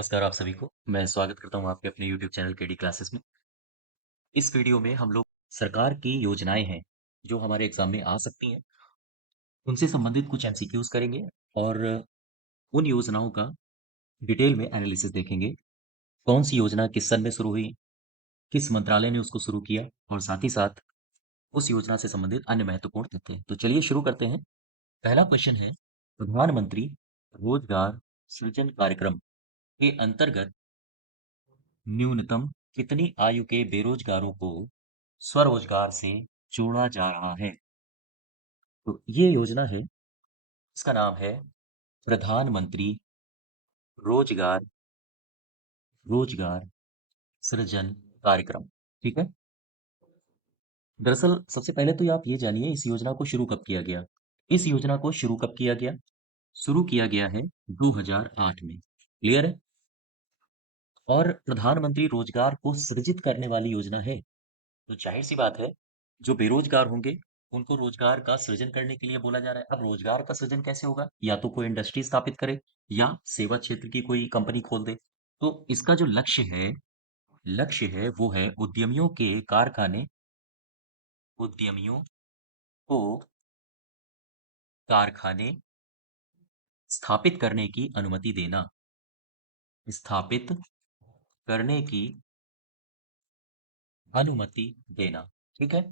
नमस्कार आप सभी को। मैं स्वागत करता हूँ आपके अपने YouTube चैनल केडी क्लासेस में। इस वीडियो में हम लोग सरकार की योजनाएं हैं, जो हमारे एग्जाम में आ सकती हैं, उनसे संबंधित कुछ एमसीक्यूज करेंगे और उन योजनाओं का डिटेल में एनालिसिस देखेंगे। कौन सी योजना किस सन में शुरू हुई, किस मंत्रालय ने उसको शुरू किया और साथ ही साथ उस योजना से संबंधित अन्य महत्वपूर्ण तथ्य। तो चलिए शुरू करते हैं। पहला क्वेश्चन है, प्रधानमंत्री रोजगार सृजन कार्यक्रम के अंतर्गत न्यूनतम कितनी आयु के बेरोजगारों को स्वरोजगार से जोड़ा जा रहा है? तो ये योजना है, इसका नाम है प्रधानमंत्री रोजगार रोजगार सृजन कार्यक्रम। ठीक है। दरअसल सबसे पहले तो आप ये जानिए इस योजना को शुरू कब किया गया। इस योजना को शुरू कब किया गया? शुरू किया गया है 2008 में। क्लियर है। और प्रधानमंत्री रोजगार को सृजित करने वाली योजना है, तो जाहिर सी बात है, जो बेरोजगार होंगे उनको रोजगार का सृजन करने के लिए बोला जा रहा है। अब रोजगार का सृजन कैसे होगा? या तो कोई इंडस्ट्री स्थापित करे या सेवा क्षेत्र की कोई कंपनी खोल दे। तो इसका जो लक्ष्य है वो है उद्यमियों के कारखाने उद्यमियों को कारखाने स्थापित करने की अनुमति देना। स्थापित करने की अनुमति देना। ठीक है।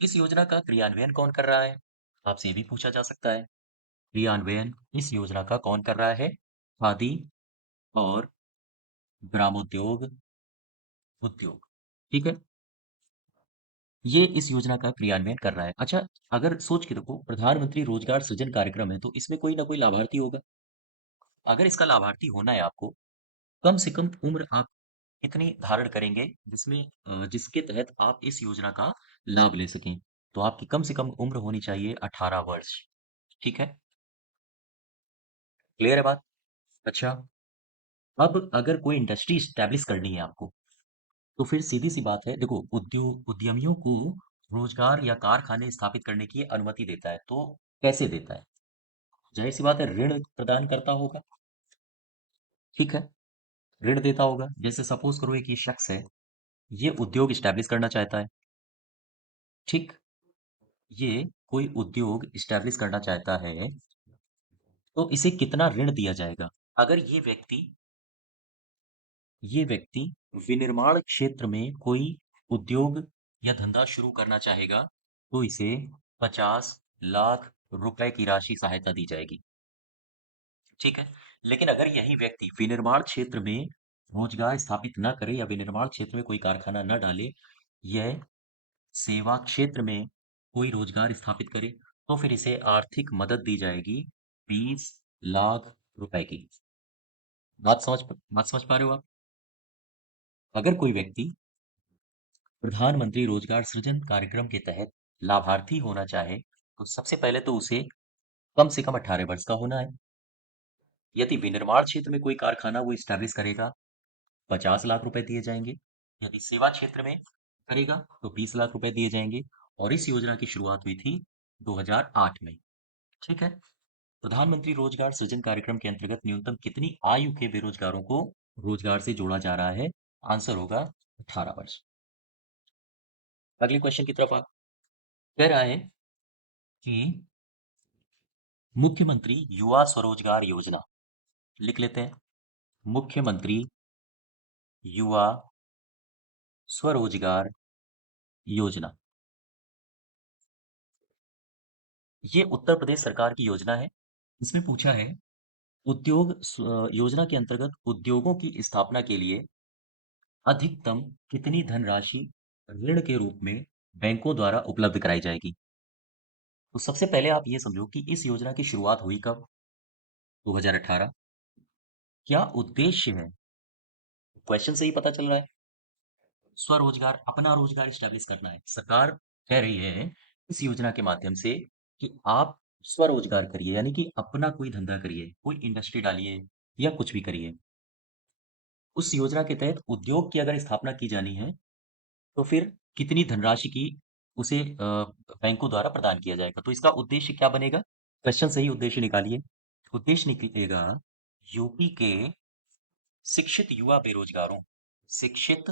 इस योजना का क्रियान्वयन कौन कर रहा है? आपसे ये भी पूछा जा सकता है। क्रियान्वयन इस योजना का कौन कर रहा है? खादी और ग्रामोद्योग उद्योग। ठीक है। ये इस योजना का क्रियान्वयन कर रहा है। अच्छा, अगर सोच के देखो, प्रधानमंत्री रोजगार सृजन कार्यक्रम है तो इसमें कोई ना कोई लाभार्थी होगा। अगर इसका लाभार्थी होना है आपको, कम से कम उम्र आप कितनी धारण करेंगे जिसके तहत आप इस योजना का लाभ ले सकें? तो आपकी कम से कम उम्र होनी चाहिए 18 वर्ष। ठीक है। क्लियर है बात? अच्छा, अब अगर कोई इंडस्ट्री स्टैब्लिश करनी है आपको, तो फिर सीधी सी बात है, देखो, उद्यमियों को रोजगार या कारखाने स्थापित करने की अनुमति देता है, तो कैसे देता है? जाहिर सी बात है, ऋण प्रदान करता होगा। ठीक है। ऋण देता होगा। जैसे सपोज करो एक ये शख्स है, ये उद्योग स्टैब्लिश करना चाहता है। ठीक। ये कोई उद्योग स्टैब्लिश करना चाहता है, तो इसे कितना ऋण दिया जाएगा? अगर ये व्यक्ति विनिर्माण क्षेत्र में कोई उद्योग या धंधा शुरू करना चाहेगा, तो इसे 50 लाख रुपए की राशि सहायता दी जाएगी। ठीक है। लेकिन अगर यही व्यक्ति विनिर्माण क्षेत्र में रोजगार स्थापित न करे या विनिर्माण क्षेत्र में कोई कारखाना न डाले, यह सेवा क्षेत्र में कोई रोजगार स्थापित करे, तो फिर इसे आर्थिक मदद दी जाएगी 20 लाख रुपए की। बात समझ पा रहे हो आप? अगर कोई व्यक्ति प्रधानमंत्री रोजगार सृजन कार्यक्रम के तहत लाभार्थी होना चाहे, तो सबसे पहले तो उसे कम से कम 18 वर्ष का होना है। यदि विनिर्माण क्षेत्र में कोई कारखाना वो स्टैब्लिश करेगा, 50 लाख रुपए दिए जाएंगे। यदि सेवा क्षेत्र में करेगा तो 20 लाख रुपए दिए जाएंगे। और इस योजना की शुरुआत हुई थी 2008 में। ठीक है। प्रधानमंत्री रोजगार सृजन कार्यक्रम के अंतर्गत न्यूनतम कितनी आयु के बेरोजगारों को रोजगार से जोड़ा जा रहा है? आंसर होगा 18 वर्ष। अगले क्वेश्चन की तरफ आप, कह रहा है कि मुख्यमंत्री युवा स्वरोजगार योजना, लिख लेते हैं, मुख्यमंत्री युवा स्वरोजगार योजना, ये उत्तर प्रदेश सरकार की योजना है। इसमें पूछा है, योजना के अंतर्गत उद्योगों की स्थापना के लिए अधिकतम कितनी धनराशि ऋण के रूप में बैंकों द्वारा उपलब्ध कराई जाएगी? तो सबसे पहले आप ये समझो कि इस योजना की शुरुआत हुई कब? 2018। क्या उद्देश्य है? क्वेश्चन से ही पता चल रहा है। स्वरोजगार, अपना रोजगार स्टैब्लिश करना है। सरकार कह रही है इस योजना के माध्यम से कि आप स्वरोजगार करिए, यानी कि अपना कोई धंधा करिए, कोई इंडस्ट्री डालिए या कुछ भी करिए। उस योजना के तहत उद्योग की अगर स्थापना की जानी है, तो फिर कितनी धनराशि की उसे बैंकों द्वारा प्रदान किया जाएगा? तो इसका उद्देश्य क्या बनेगा? क्वेश्चन से ही उद्देश्य निकालिए। उद्देश्य निकलेगा यूपी के शिक्षित युवा बेरोजगारों, शिक्षित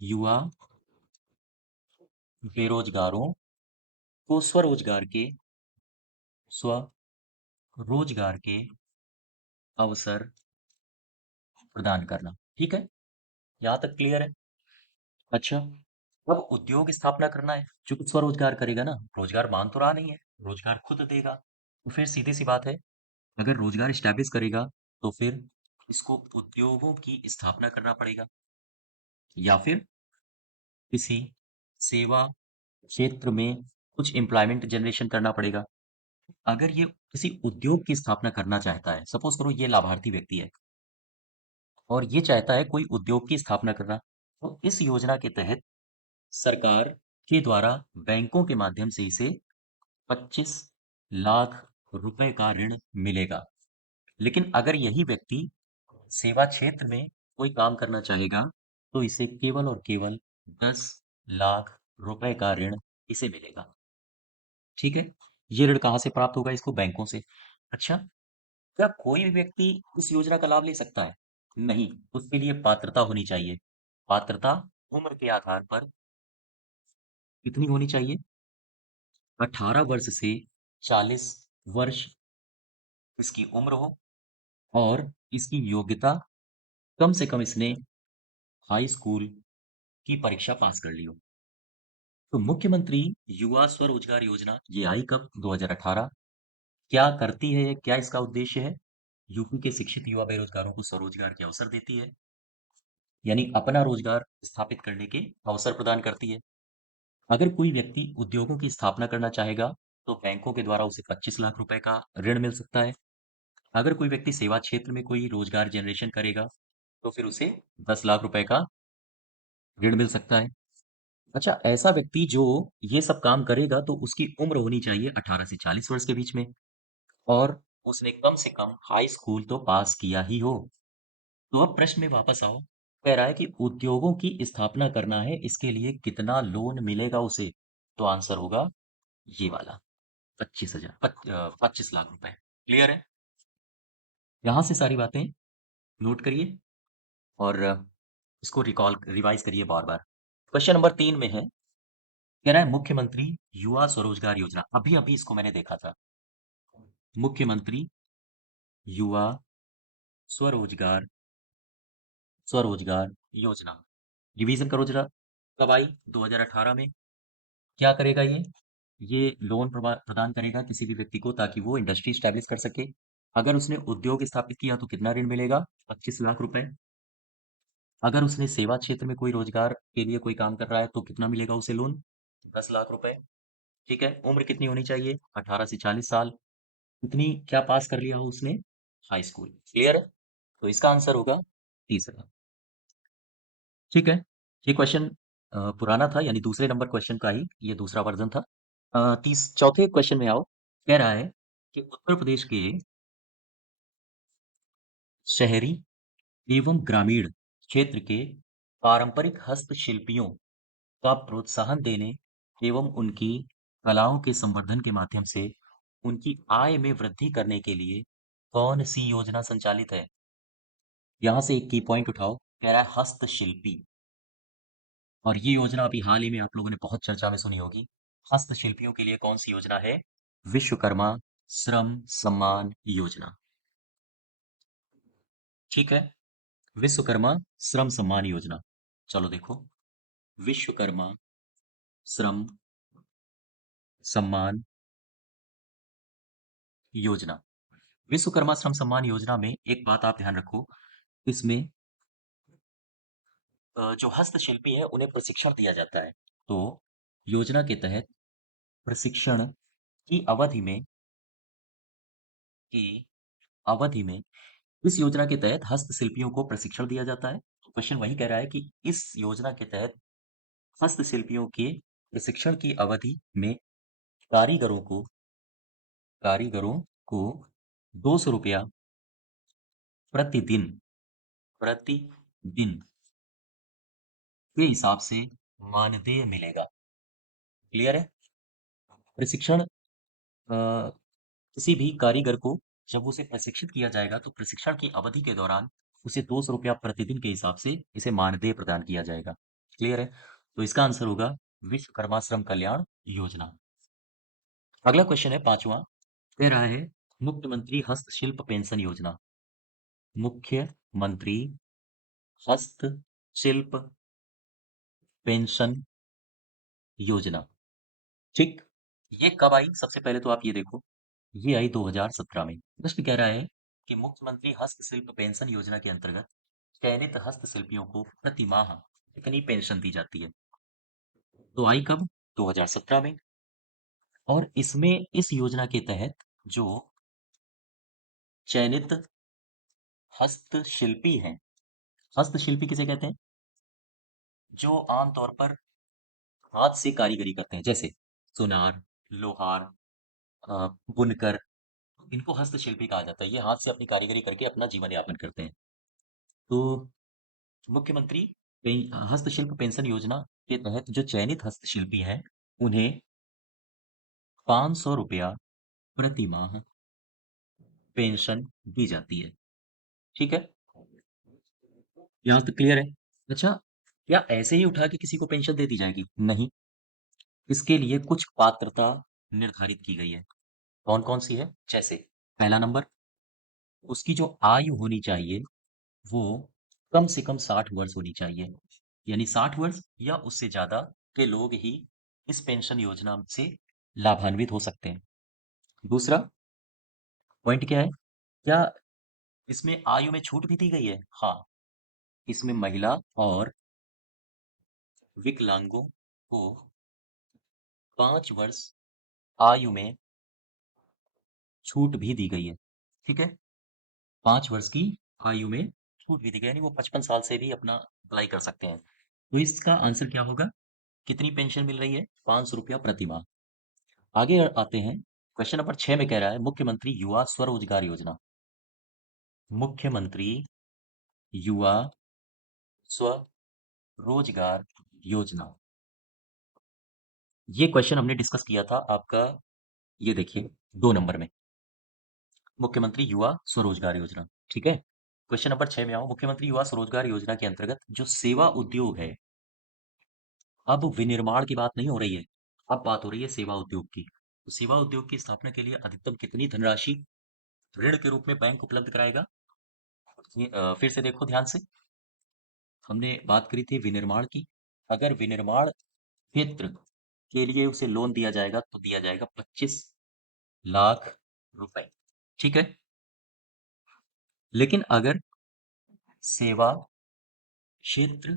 युवा बेरोजगारों को स्वरोजगार के अवसर प्रदान करना। ठीक है, यहाँ तक क्लियर है। अच्छा, अब उद्योग स्थापना करना है। चूंकि स्वरोजगार करेगा ना, रोजगार मान तो रहा नहीं है, रोजगार खुद देगा। तो फिर सीधी सी बात है, अगर रोजगार स्टैब्लिश करेगा तो फिर इसको उद्योगों की स्थापना करना पड़ेगा, या फिर किसी सेवा क्षेत्र में कुछ एम्प्लॉयमेंट जनरेशन करना पड़ेगा। अगर ये किसी उद्योग की स्थापना करना चाहता है, सपोज करो ये लाभार्थी व्यक्ति है और ये चाहता है कोई उद्योग की स्थापना करना, तो इस योजना के तहत सरकार के द्वारा बैंकों के माध्यम से इसे 25 लाख रुपए का ऋण मिलेगा। लेकिन अगर यही व्यक्ति सेवा क्षेत्र में कोई काम करना चाहेगा, तो इसे केवल और केवल 10 लाख रुपए का ऋण इसे मिलेगा। ठीक है, ये ऋण कहाँ से प्राप्त होगा इसको? बैंकों से। अच्छा, क्या कोई भी व्यक्ति इस योजना का लाभ ले सकता है? नहीं, उसके लिए पात्रता होनी चाहिए। पात्रता उम्र के आधार पर कितनी होनी चाहिए? 18 वर्ष से 40 वर्ष इसकी उम्र हो, और इसकी योग्यता कम से कम इसने हाई स्कूल की परीक्षा पास कर ली हो। तो मुख्यमंत्री युवा स्वरोजगार योजना ये आई कब? 2018। क्या करती है ये? क्या इसका उद्देश्य है? यूपी के शिक्षित युवा बेरोजगारों को स्वरोजगार के अवसर देती है, यानी अपना रोजगार स्थापित करने के अवसर प्रदान करती है। अगर कोई व्यक्ति उद्योगों की स्थापना करना चाहेगा, तो बैंकों के द्वारा उसे 25 लाख रुपए का ऋण मिल सकता है। अगर कोई व्यक्ति सेवा क्षेत्र में कोई रोजगार जनरेशन करेगा, तो फिर उसे 10 लाख रुपए का ऋण मिल सकता है। अच्छा, ऐसा व्यक्ति जो ये सब काम करेगा, तो उसकी उम्र होनी चाहिए 18 से 40 वर्ष के बीच में, और उसने कम से कम हाई स्कूल तो पास किया ही हो। तो अब प्रश्न में वापस आओ। कह रहा है कि उद्योगों की स्थापना करना है, इसके लिए कितना लोन मिलेगा उसे? तो आंसर होगा ये वाला, 25 लाख रुपए। क्लियर है? यहां से सारी बातें नोट करिए और इसको रिवाइज करिए बार बार। क्वेश्चन नंबर 3 में है, कह रहा है मुख्यमंत्री युवा स्वरोजगार योजना। अभी अभी इसको मैंने देखा था। मुख्यमंत्री युवा स्वरोजगार स्वरोजगार योजना, रिवीजन करो जरा। कब आई? 2018 में। क्या करेगा ये? ये लोन प्रदान करेगा किसी भी व्यक्ति को, ताकि वो इंडस्ट्री स्टैब्लिश कर सके। अगर उसने उद्योग स्थापित किया तो कितना ऋण मिलेगा? 25 लाख रुपए। अगर उसने सेवा क्षेत्र में कोई रोजगार के लिए कोई काम कर रहा है, तो कितना मिलेगा उसे लोन? 10 लाख रुपए। ठीक है, उम्र कितनी होनी चाहिए? 18 से 40 साल। कितनी क्या पास कर लिया हो उसने? High school. क्लियर है? तो इसका आंसर होगा तीसरा। ठीक है, ये क्वेश्चन पुराना था, यानी दूसरे नंबर क्वेश्चन का ही ये दूसरा वर्जन था। चौथे क्वेश्चन में आओ। कह रहा है कि उत्तर प्रदेश के शहरी एवं ग्रामीण क्षेत्र के पारंपरिक हस्तशिल्पियों का प्रोत्साहन देने एवं उनकी कलाओं के संवर्धन के माध्यम से उनकी आय में वृद्धि करने के लिए कौन सी योजना संचालित है? यहां से एक की पॉइंट उठाओ। कह रहा है हस्तशिल्पी, और ये योजना अभी हाल ही में आप लोगों ने बहुत चर्चा में सुनी होगी। हस्तशिल्पियों के लिए कौन सी योजना है? विश्वकर्मा श्रम सम्मान योजना। ठीक है, विश्वकर्मा श्रम सम्मान योजना। चलो देखो, विश्वकर्मा श्रम सम्मान योजना। विश्वकर्मा श्रम सम्मान योजना में एक बात आप ध्यान रखो, इसमें जो हस्तशिल्पी है उन्हें प्रशिक्षण दिया जाता है। तो योजना के तहत प्रशिक्षण की की अवधि में इस योजना के तहत हस्तशिल्पियों को प्रशिक्षण दिया जाता है। तो क्वेश्चन वही कह रहा है कि इस योजना के तहत हस्तशिल्पियों के प्रशिक्षण की अवधि में कारीगरों को कारीगरों को 200 रुपया प्रतिदिन प्रतिदिन के हिसाब से मानदेय मिलेगा। क्लियर है? प्रशिक्षण किसी भी कारीगर को जब उसे प्रशिक्षित किया जाएगा तो प्रशिक्षण की अवधि के दौरान उसे 200 रुपया प्रतिदिन के हिसाब से इसे मानदेय प्रदान किया जाएगा। क्लियर है? तो इसका आंसर होगा विश्वकर्मा श्रम कल्याण योजना। अगला क्वेश्चन है पांचवा, कह रहा है मुख्यमंत्री हस्तशिल्प पेंशन योजना। मुख्यमंत्री हस्तशिल्प पेंशन योजना, ठीक। ये कब आई? सबसे पहले तो आप ये देखो, ये आई 2017 में। प्रश्न कह रहा है कि मुख्यमंत्री हस्तशिल्प पेंशन योजना के अंतर्गत चयनित हस्तशिल्पियों को प्रति माह कितनी पेंशन दी जाती है? तो आई कब? 2017 में। और इसमें इस योजना के तहत जो चयनित हस्तशिल्पी हैं, हस्तशिल्पी किसे कहते हैं? जो आमतौर पर हाथ से कारीगरी करते हैं, जैसे सुनार, लोहार, बुनकर, इनको हस्तशिल्पी कहा जाता है। ये हाथ से अपनी कारीगरी करके अपना जीवन यापन करते हैं। तो मुख्यमंत्री हस्तशिल्प पेंशन योजना के तहत जो चयनित हस्तशिल्पी हैं, उन्हें 500 रुपया प्रति माह पेंशन दी जाती है। ठीक है, यहाँ तक क्लियर है? अच्छा, क्या ऐसे ही उठा के किसी को पेंशन दे दी जाएगी? नहीं, इसके लिए कुछ पात्रता निर्धारित की गई है। कौन कौन सी है? जैसे पहला नंबर, उसकी जो आयु होनी चाहिए वो कम से कम 60 वर्ष होनी चाहिए। यानी 60 वर्ष या उससे ज्यादा के लोग ही इस पेंशन योजना से लाभान्वित हो सकते हैं। दूसरा पॉइंट क्या है? क्या इसमें आयु में छूट भी दी गई है? हाँ, इसमें महिला और विकलांगों को 5 वर्ष आयु में छूट भी दी गई है। ठीक है, 5 वर्ष की आयु में छूट भी दी गई, यानी वो 55 साल से भी अपना अप्लाई कर सकते हैं। तो इसका आंसर क्या होगा? कितनी पेंशन मिल रही है? 500 रुपया प्रति माह। आगे आते हैं, क्वेश्चन नंबर 6 में कह रहा है मुख्यमंत्री युवा स्वरोजगार योजना। मुख्यमंत्री युवा स्वरोजगार योजना, ये क्वेश्चन हमने डिस्कस किया था आपका, ये देखिए 2 नंबर में, मुख्यमंत्री युवा स्वरोजगार योजना। ठीक है, क्वेश्चन नंबर 6 में आओ। मुख्यमंत्री युवा स्वरोजगार योजना के अंतर्गत जो सेवा उद्योग है, अब विनिर्माण की बात नहीं हो रही है, अब बात हो रही है सेवा उद्योग की। तो सेवा उद्योग की स्थापना के लिए अधिकतम कितनी धनराशि ऋण के रूप में बैंक उपलब्ध कराएगा? फिर से देखो ध्यान से, हमने बात करी थी विनिर्माण की। अगर विनिर्माण क्षेत्र के लिए उसे लोन दिया जाएगा तो दिया जाएगा 25 लाख रुपए। ठीक है, लेकिन अगर सेवा क्षेत्र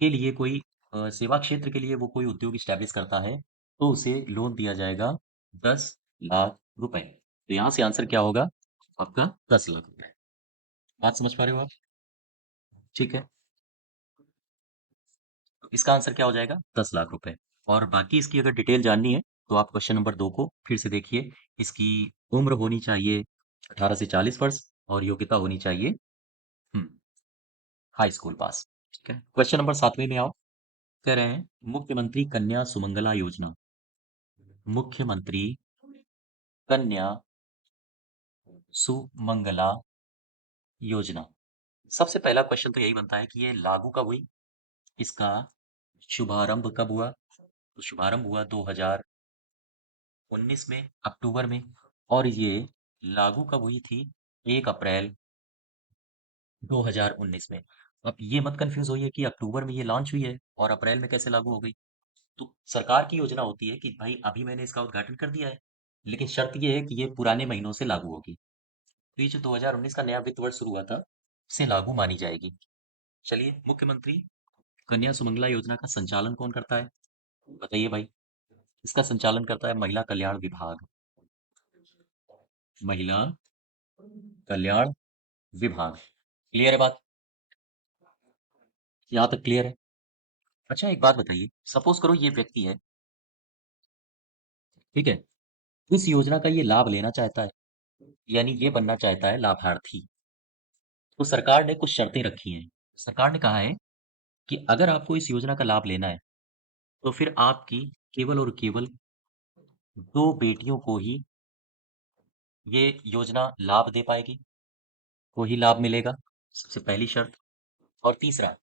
के लिए कोई सेवा क्षेत्र के लिए वो कोई उद्योग स्टैब्लिश करता है तो उसे लोन दिया जाएगा 10 लाख रुपए। तो यहां से आंसर क्या होगा आपका? 10 लाख रुपए। बात समझ पा रहे हो आप? ठीक है, तो इसका आंसर क्या हो जाएगा? 10 लाख रुपए। और बाकी इसकी अगर डिटेल जाननी है तो आप क्वेश्चन नंबर 2 को फिर से देखिए। इसकी उम्र होनी चाहिए 18 से 40 वर्ष और योग्यता होनी चाहिए हाई स्कूल पास। ठीक है, क्वेश्चन नंबर 7वें में आओ। कह रहे हैं मुख्यमंत्री कन्या सुमंगला योजना। मुख्यमंत्री कन्या सुमंगला योजना, सबसे पहला क्वेश्चन तो यही बनता है कि ये लागू कब हुई, इसका शुभारंभ कब हुआ? तो शुभारंभ हुआ 2019 में, अक्टूबर में। और ये लागू कब हुई थी? 1 अप्रैल 2019 में। अब ये मत कंफ्यूज होइए कि अक्टूबर में ये लॉन्च हुई है और अप्रैल में कैसे लागू हो गई। तो सरकार की योजना होती है कि भाई अभी मैंने इसका उद्घाटन कर दिया है, लेकिन शर्त ये है कि ये पुराने महीनों से लागू होगी। तो ये जो 2019 का नया वित्त वर्ष शुरू हुआ था, से लागू मानी जाएगी। चलिए, मुख्यमंत्री कन्या सुमंगला योजना का संचालन कौन करता है? बताइए भाई। इसका संचालन करता है महिला कल्याण विभाग। महिला कल्याण विभाग। क्लियर है बात? यहाँ तक क्लियर है? अच्छा, एक बात बताइए, सपोज करो ये व्यक्ति है, ठीक है, इस योजना का ये लाभ लेना चाहता है, यानी ये बनना चाहता है लाभार्थी। तो सरकार ने कुछ शर्तें रखी हैं। सरकार ने कहा है कि अगर आपको इस योजना का लाभ लेना है तो फिर आपकी केवल और केवल 2 बेटियों को ही ये योजना लाभ दे पाएगी, वही लाभ मिलेगा, सबसे पहली शर्त। और तीसरा,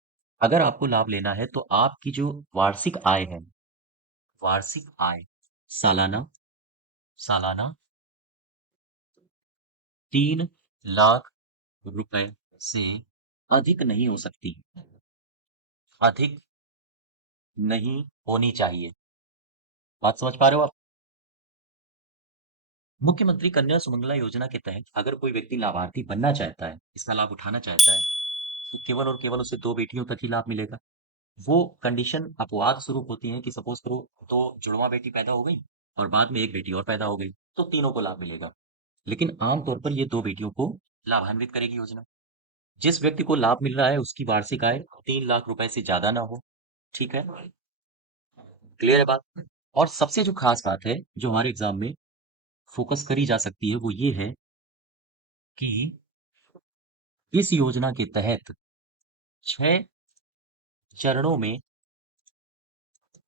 अगर आपको लाभ लेना है तो आपकी जो वार्षिक आय है, वार्षिक आय सालाना सालाना 3 लाख रुपए से अधिक नहीं हो सकती, अधिक नहीं होनी चाहिए। बात समझ पा रहे हो आप? मुख्यमंत्री कन्या सुमंगला योजना के तहत अगर कोई व्यक्ति लाभार्थी बनना चाहता है, इसका लाभ उठाना चाहता है, तो केवल और केवल उसे 2 बेटियों तक ही लाभ मिलेगा। वो कंडीशन अपवाद स्वरूप होती है कि सपोज करो तो जुड़वा बेटी पैदा हो गई और बाद में एक बेटी और पैदा हो गई, तो तीनों को लाभ मिलेगा। लेकिन आमतौर पर ये 2 बेटियों को लाभान्वित करेगी योजना। जिस व्यक्ति को लाभ मिल रहा है उसकी वार्षिक आय 3 लाख रुपए से ज्यादा ना हो। ठीक है, क्लियर है बात? और सबसे जो खास बात है जो हमारे एग्जाम में फोकस करी जा सकती है वो ये है कि इस योजना के तहत 6 चरणों में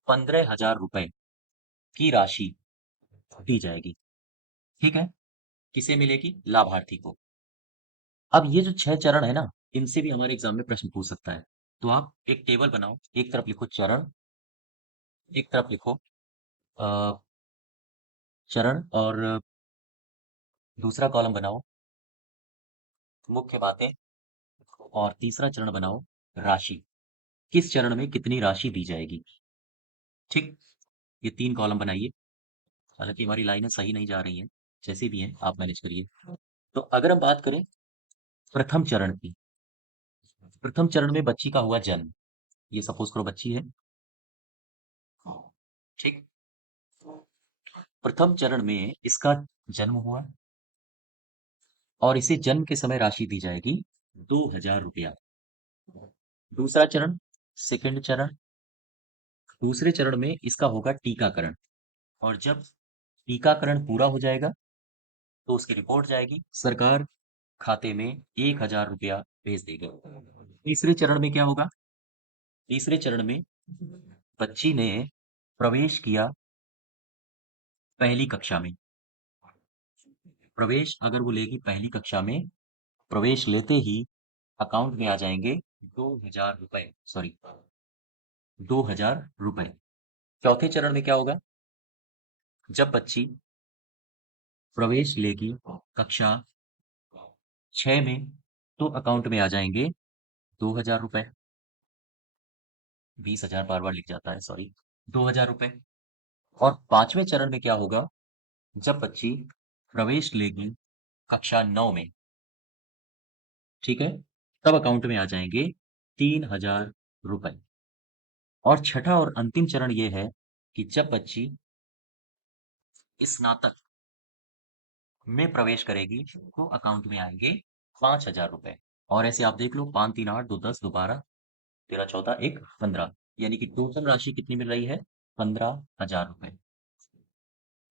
15,000 रुपए की राशि दी जाएगी। ठीक है, किसे मिलेगी? लाभार्थी को। अब ये जो 6 चरण है ना, इनसे भी हमारे एग्जाम में प्रश्न पूछ सकता है। तो आप एक टेबल बनाओ, एक तरफ लिखो चरण, एक तरफ लिखो अ, चरण, और दूसरा कॉलम बनाओ मुख्य बातें, और तीसरा चरण बनाओ राशि। किस चरण में कितनी राशि दी जाएगी? ठीक, ये 3 कॉलम बनाइए। हालांकि हमारी लाइनें सही नहीं जा रही हैं, जैसे भी हैं आप मैनेज करिए। तो अगर हम बात करें प्रथम चरण की, प्रथम चरण में बच्ची का हुआ जन्म, ये सपोज करो बच्ची है। ठीक, प्रथम चरण में इसका जन्म हुआ और इसे जन्म के समय राशि दी जाएगी 2,000 रुपया। दूसरा चरण, सेकंड चरण, दूसरे चरण में इसका होगा टीकाकरण, और जब टीकाकरण पूरा हो जाएगा तो उसकी रिपोर्ट जाएगी, सरकार खाते में 1,000 रुपया भेज देगा। तीसरे चरण में क्या होगा? तीसरे चरण में बच्ची ने प्रवेश किया पहली कक्षा में। प्रवेश अगर वो लेगी पहली कक्षा में, प्रवेश लेते ही अकाउंट में आ जाएंगे 2,000 रुपए, सॉरी 2,000 रुपए। चौथे चरण में क्या होगा? जब बच्ची प्रवेश लेगी कक्षा 6 में, तो अकाउंट में आ जाएंगे 2,000 रुपए। 20,000 बार बार लिख जाता है, सॉरी, 2,000 रुपए। और पांचवें चरण में क्या होगा? जब बच्ची प्रवेश लेगी कक्षा 9 में, ठीक है, तब अकाउंट में आ जाएंगे 3,000 रुपए। और छठा और अंतिम चरण ये है कि जब बच्ची स्नातक में प्रवेश करेगी तो अकाउंट में आएंगे 5,000 रुपए। और ऐसे आप देख लो, 5, 3, 8, 2, 10, 2, 12, 13, 14, 1, 15, यानी कि टोटल राशि कितनी मिल रही है? 15,000 रुपए।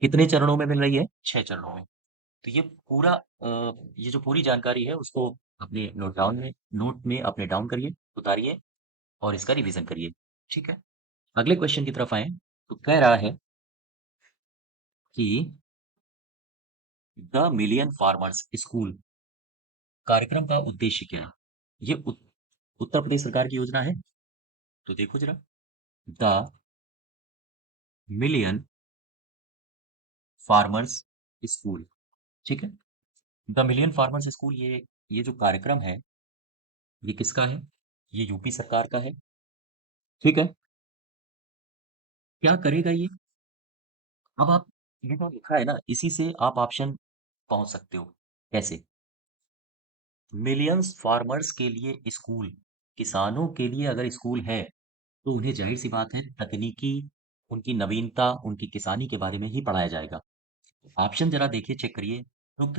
कितने चरणों में मिल रही है? 6 चरणों में। तो ये पूरा ये जो पूरी जानकारी है उसको अपने नोट में अपने डाउन करिए, उतारिए, और इसका रिवीजन करिए। ठीक है, अगले क्वेश्चन की तरफ आए। तो कह रहा है कि द मिलियन फार्मर्स स्कूल कार्यक्रम का उद्देश्य क्या है? ये उत्तर प्रदेश सरकार की योजना है। तो देखो जरा, द मिलियन फार्मर्स स्कूल। ठीक है, द मिलियन फार्मर्स स्कूल, ये जो कार्यक्रम है ये किसका है? ये यूपी सरकार का है। ठीक है, क्या करेगा ये? अब आप, ये जो लिखा है ना, इसी से आप ऑप्शन पहुंच सकते हो। कैसे? मिलियंस फार्मर्स के लिए स्कूल, किसानों के लिए अगर स्कूल है तो उन्हें जाहिर सी बात है तकनीकी, उनकी नवीनता, उनकी किसानी के बारे में ही पढ़ाया जाएगा। ऑप्शन जरा देखिए, चेक करिए। दुग्ध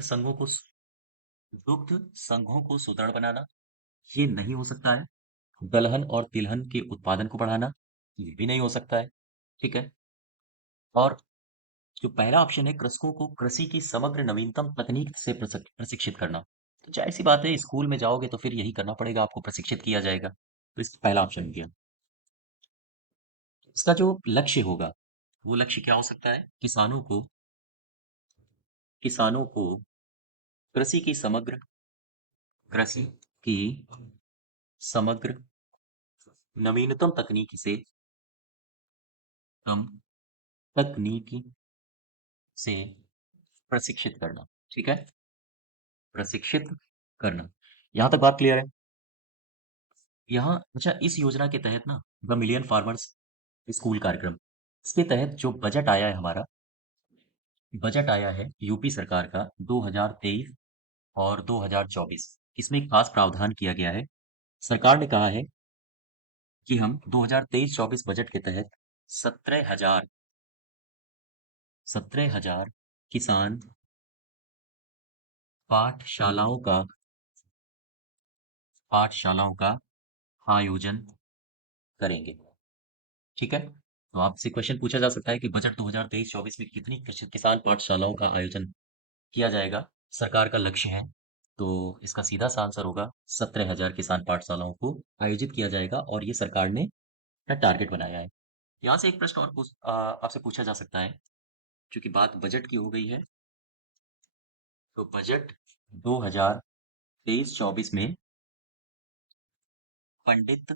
संघों को सुदृढ़ बनाना, ये नहीं हो सकता है। दलहन और तिलहन के उत्पादन को बढ़ाना, ये भी नहीं हो सकता है। ठीक है, और जो पहला ऑप्शन है, कृषकों को कृषि की समग्र नवीनतम तकनीक से प्रशिक्षित करना, तो जाहिर सी बात है स्कूल में जाओगे तो फिर यही करना पड़ेगा, आपको प्रशिक्षित किया जाएगा। तो इसका पहला ऑप्शन हो गया। इसका जो लक्ष्य होगा वो लक्ष्य क्या हो सकता है? किसानों को कृषि की समग्र कृषि की समग्र नवीनतम तम तकनीकी से प्रशिक्षित करना। ठीक है, प्रशिक्षित करना। यहां तक बात क्लियर है? यहाँ अच्छा, इस योजना के तहत ना, द मिलियन फार्मर्स स्कूल कार्यक्रम, इसके तहत जो बजट आया है हमारा, बजट आया है यूपी सरकार का 2023 और 2024। इसमें एक खास प्रावधान किया गया है। सरकार ने कहा है कि हम 2023-24 बजट के तहत 17,000 17,000 किसान पाठशालाओं का पाठशालाओं का आयोजन करेंगे। ठीक है, तो आपसे क्वेश्चन पूछा जा सकता है कि बजट 2023-24 में कितनी किसान पाठशालाओं का आयोजन किया जाएगा, सरकार का लक्ष्य है। तो इसका सीधा सा आंसर होगा 17,000 किसान पाठशालाओं को आयोजित किया जाएगा, और ये सरकार ने अपना टारगेट बनाया है। यहाँ से एक प्रश्न और आपसे पूछा जा सकता है, क्योंकि बात बजट की हो गई है। तो बजट 2023-24 में पंडित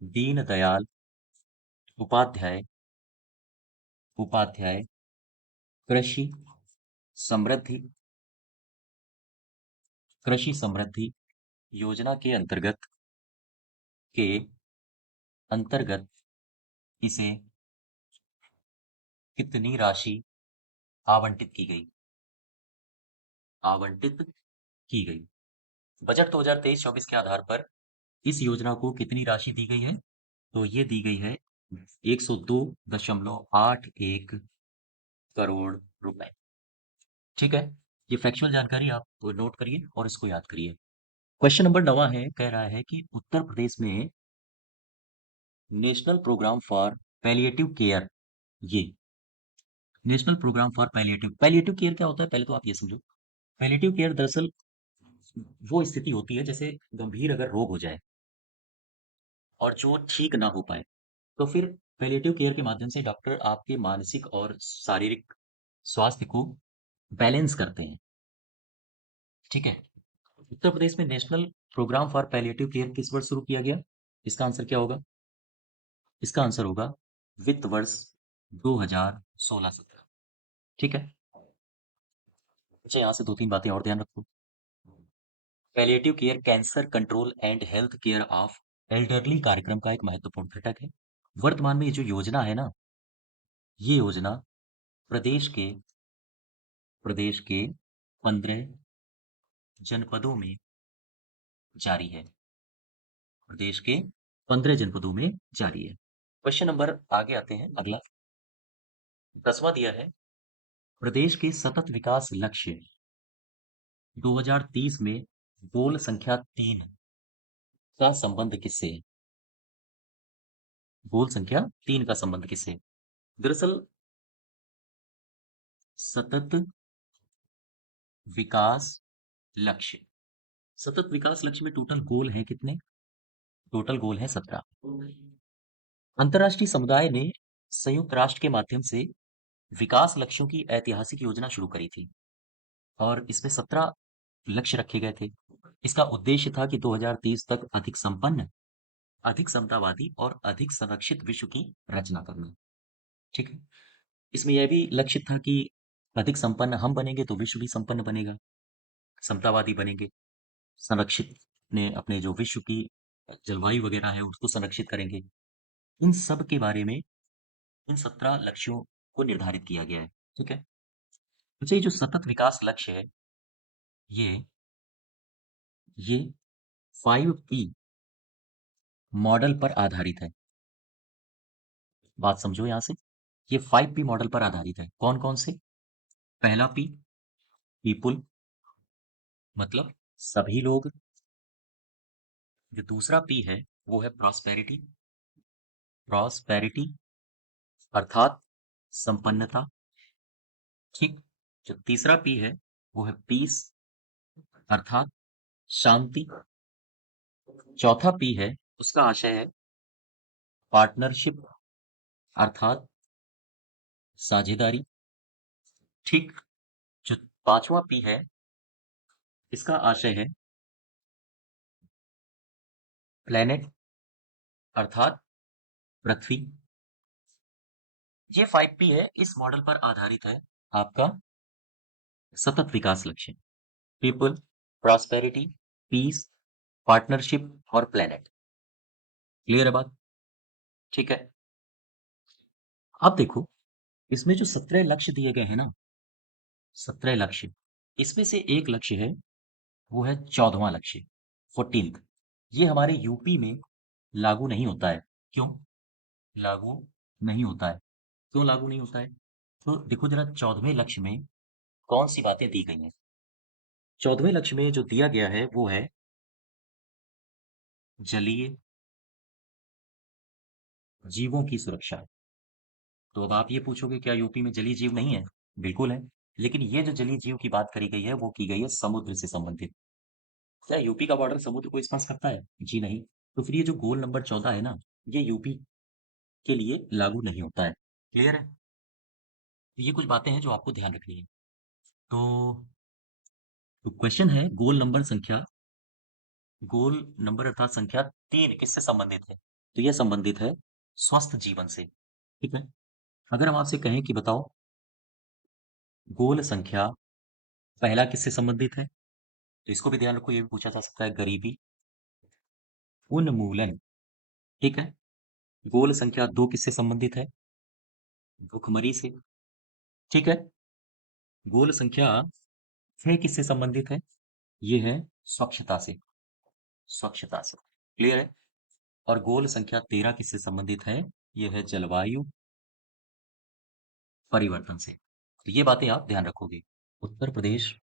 दीनदयाल उपाध्याय उपाध्याय कृषि समृद्धि कृषि समृद्धि योजना के अंतर्गत इसे कितनी राशि आवंटित की गई आवंटित की गई बजट 2023-24 के आधार पर इस योजना को कितनी राशि दी गई है? तो ये दी गई है 102.81 करोड़ रुपए। ठीक है, ये फैक्चुअल जानकारी आप नोट करिए और इसको याद करिए। क्वेश्चन नंबर 9 है, कह रहा है कि उत्तर प्रदेश में national programme for palliative care, ये national programme for palliative care क्या होता है, पहले तो आप ये समझो। पैलिएटिव केयर दरअसल वो स्थिति होती है जैसे गंभीर अगर रोग हो जाए और जो ठीक ना हो पाए, तो फिर पैलिएटिव केयर के माध्यम से डॉक्टर आपके मानसिक और शारीरिक स्वास्थ्य को बैलेंस करते हैं। ठीक है, उत्तर प्रदेश में national programme for palliative care किस वर्ष शुरू किया गया? इसका आंसर क्या होगा? इसका आंसर होगा वित्त वर्ष 2016-17। ठीक है, अच्छा, यहाँ से दो तीन बातें और ध्यान रखो। Palliative care cancer control and health care of elderly कार्यक्रम का एक महत्वपूर्ण घटक है। वर्तमान में ये जो योजना है ना, ये योजना प्रदेश के प्रदेश के 15 जनपदों में जारी है। प्रदेश के 15 जनपदों में जारी है। क्वेश्चन नंबर आगे आते हैं, अगला 10वां दिया है, प्रदेश के सतत विकास लक्ष्य 2030 में गोल संख्या 3 का संबंध किससे है? गोल संख्या 3 का संबंध किससे है? दरअसल सतत विकास लक्ष्य सतत विकास लक्ष्य में टोटल गोल है कितने? टोटल गोल है 17। अंतर्राष्ट्रीय समुदाय ने संयुक्त राष्ट्र के माध्यम से विकास लक्ष्यों की ऐतिहासिक योजना शुरू करी थी, और इसमें 17 लक्ष्य रखे गए थे। इसका उद्देश्य था कि 2030 तक अधिक संपन्न, अधिक समतावादी और अधिक संरक्षित विश्व की रचना करना। ठीक है, इसमें यह भी लक्ष्य था कि अधिक संपन्न हम बनेंगे तो विश्व भी संपन्न बनेगा, समतावादी बनेंगे, संरक्षित ने अपने जो विश्व की जलवायु वगैरह है उसको संरक्षित करेंगे। इन सब के बारे में इन 17 लक्ष्यों को निर्धारित किया गया है। ठीक है, अच्छा, ये जो सतत विकास लक्ष्य है, ये ये 5P मॉडल पर आधारित है। बात समझो यहां से, ये 5P मॉडल पर आधारित है। कौन कौन से? पहला पी, पीपुल, मतलब सभी लोग। जो दूसरा पी है वो है प्रॉस्पेरिटी, प्रॉस्पेरिटी अर्थात संपन्नता। ठीक, जो तीसरा पी है वो है पीस, अर्थात शांति। चौथा पी है, उसका आशय है पार्टनरशिप, अर्थात साझेदारी। ठीक, जो पांचवा पी है इसका आशय है प्लेनेट अर्थात पृथ्वी। ये 5P है, इस मॉडल पर आधारित है आपका सतत विकास लक्ष्य। पीपल, प्रॉस्पेरिटी, पीस, पार्टनरशिप और प्लेनेट। क्लियर है बात? ठीक है। अब देखो, इसमें जो 17 लक्ष्य दिए गए हैं ना, 17 लक्ष्य, इसमें से एक लक्ष्य है, वो है 14वां लक्ष्य, 14th। ये हमारे यूपी में लागू नहीं होता है। क्यों लागू नहीं होता है? क्यों लागू नहीं होता है? तो देखो जरा 14वें लक्ष्य में कौन सी बातें दी गई हैं। 14वें लक्ष्य में जो दिया गया है वो है जलीय जीवों की सुरक्षा। तो अब आप ये पूछोगे क्या यूपी में जलीय जीव नहीं है? बिल्कुल है। लेकिन ये जो जलीय जीव की बात करी गई है वो की गई है समुद्र से संबंधित। क्या यूपी का बॉर्डर समुद्र को स्पर्श करता है? जी नहीं। तो फिर ये जो गोल नंबर 14 है ना, ये यूपी के लिए लागू नहीं होता है। क्लियर है? तो ये कुछ बातें हैं जो आपको ध्यान रखनी है। तो क्वेश्चन है गोल नंबर अर्थात संख्या 3 किससे संबंधित है? तो ये संबंधित है स्वस्थ जीवन से। ठीक है। अगर हम आपसे कहें कि बताओ गोल संख्या पहला किससे संबंधित है, तो इसको भी ध्यान रखो, ये भी पूछा जा सकता है गरीबी उन्मूलन। ठीक है। गोल संख्या 2 किससे संबंधित है? भुखमरी से। ठीक है। गोल संख्या 6 किससे संबंधित है? ये है स्वच्छता से। स्वच्छता से। क्लियर है? और गोल संख्या 13 किससे संबंधित है? ये है जलवायु परिवर्तन से। तो ये बातें आप ध्यान रखोगे। उत्तर प्रदेश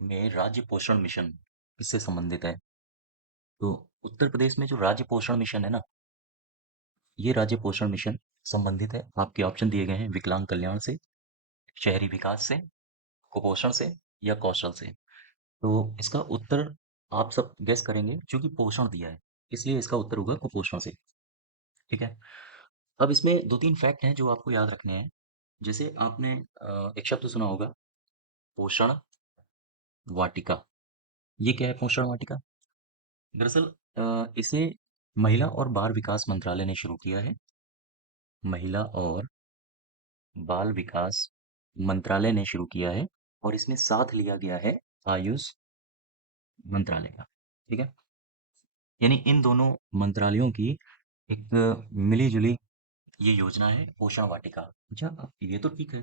में राज्य पोषण मिशन किससे संबंधित है? तो उत्तर प्रदेश में जो राज्य पोषण मिशन है ना, ये राज्य पोषण मिशन संबंधित है, आपके ऑप्शन दिए गए हैं, विकलांग कल्याण से, शहरी विकास से, कुपोषण से या कौशल से। तो इसका उत्तर आप सब गेस करेंगे, क्योंकि पोषण दिया है इसलिए इसका उत्तर होगा कुपोषण से। ठीक है। अब इसमें दो तीन फैक्ट हैं जो आपको याद रखने हैं। जैसे आपने एक शब्द सुना होगा, पोषण वाटिका। ये क्या है पोषण वाटिका? दरअसल इसे महिला और बाल विकास मंत्रालय ने शुरू किया है। महिला और बाल विकास मंत्रालय ने शुरू किया है और इसमें साथ लिया गया है आयुष मंत्रालय का। ठीक है। यानी इन दोनों मंत्रालयों की एक मिली-जुली ये योजना है पोषण वाटिका। अच्छा, ये तो ठीक है।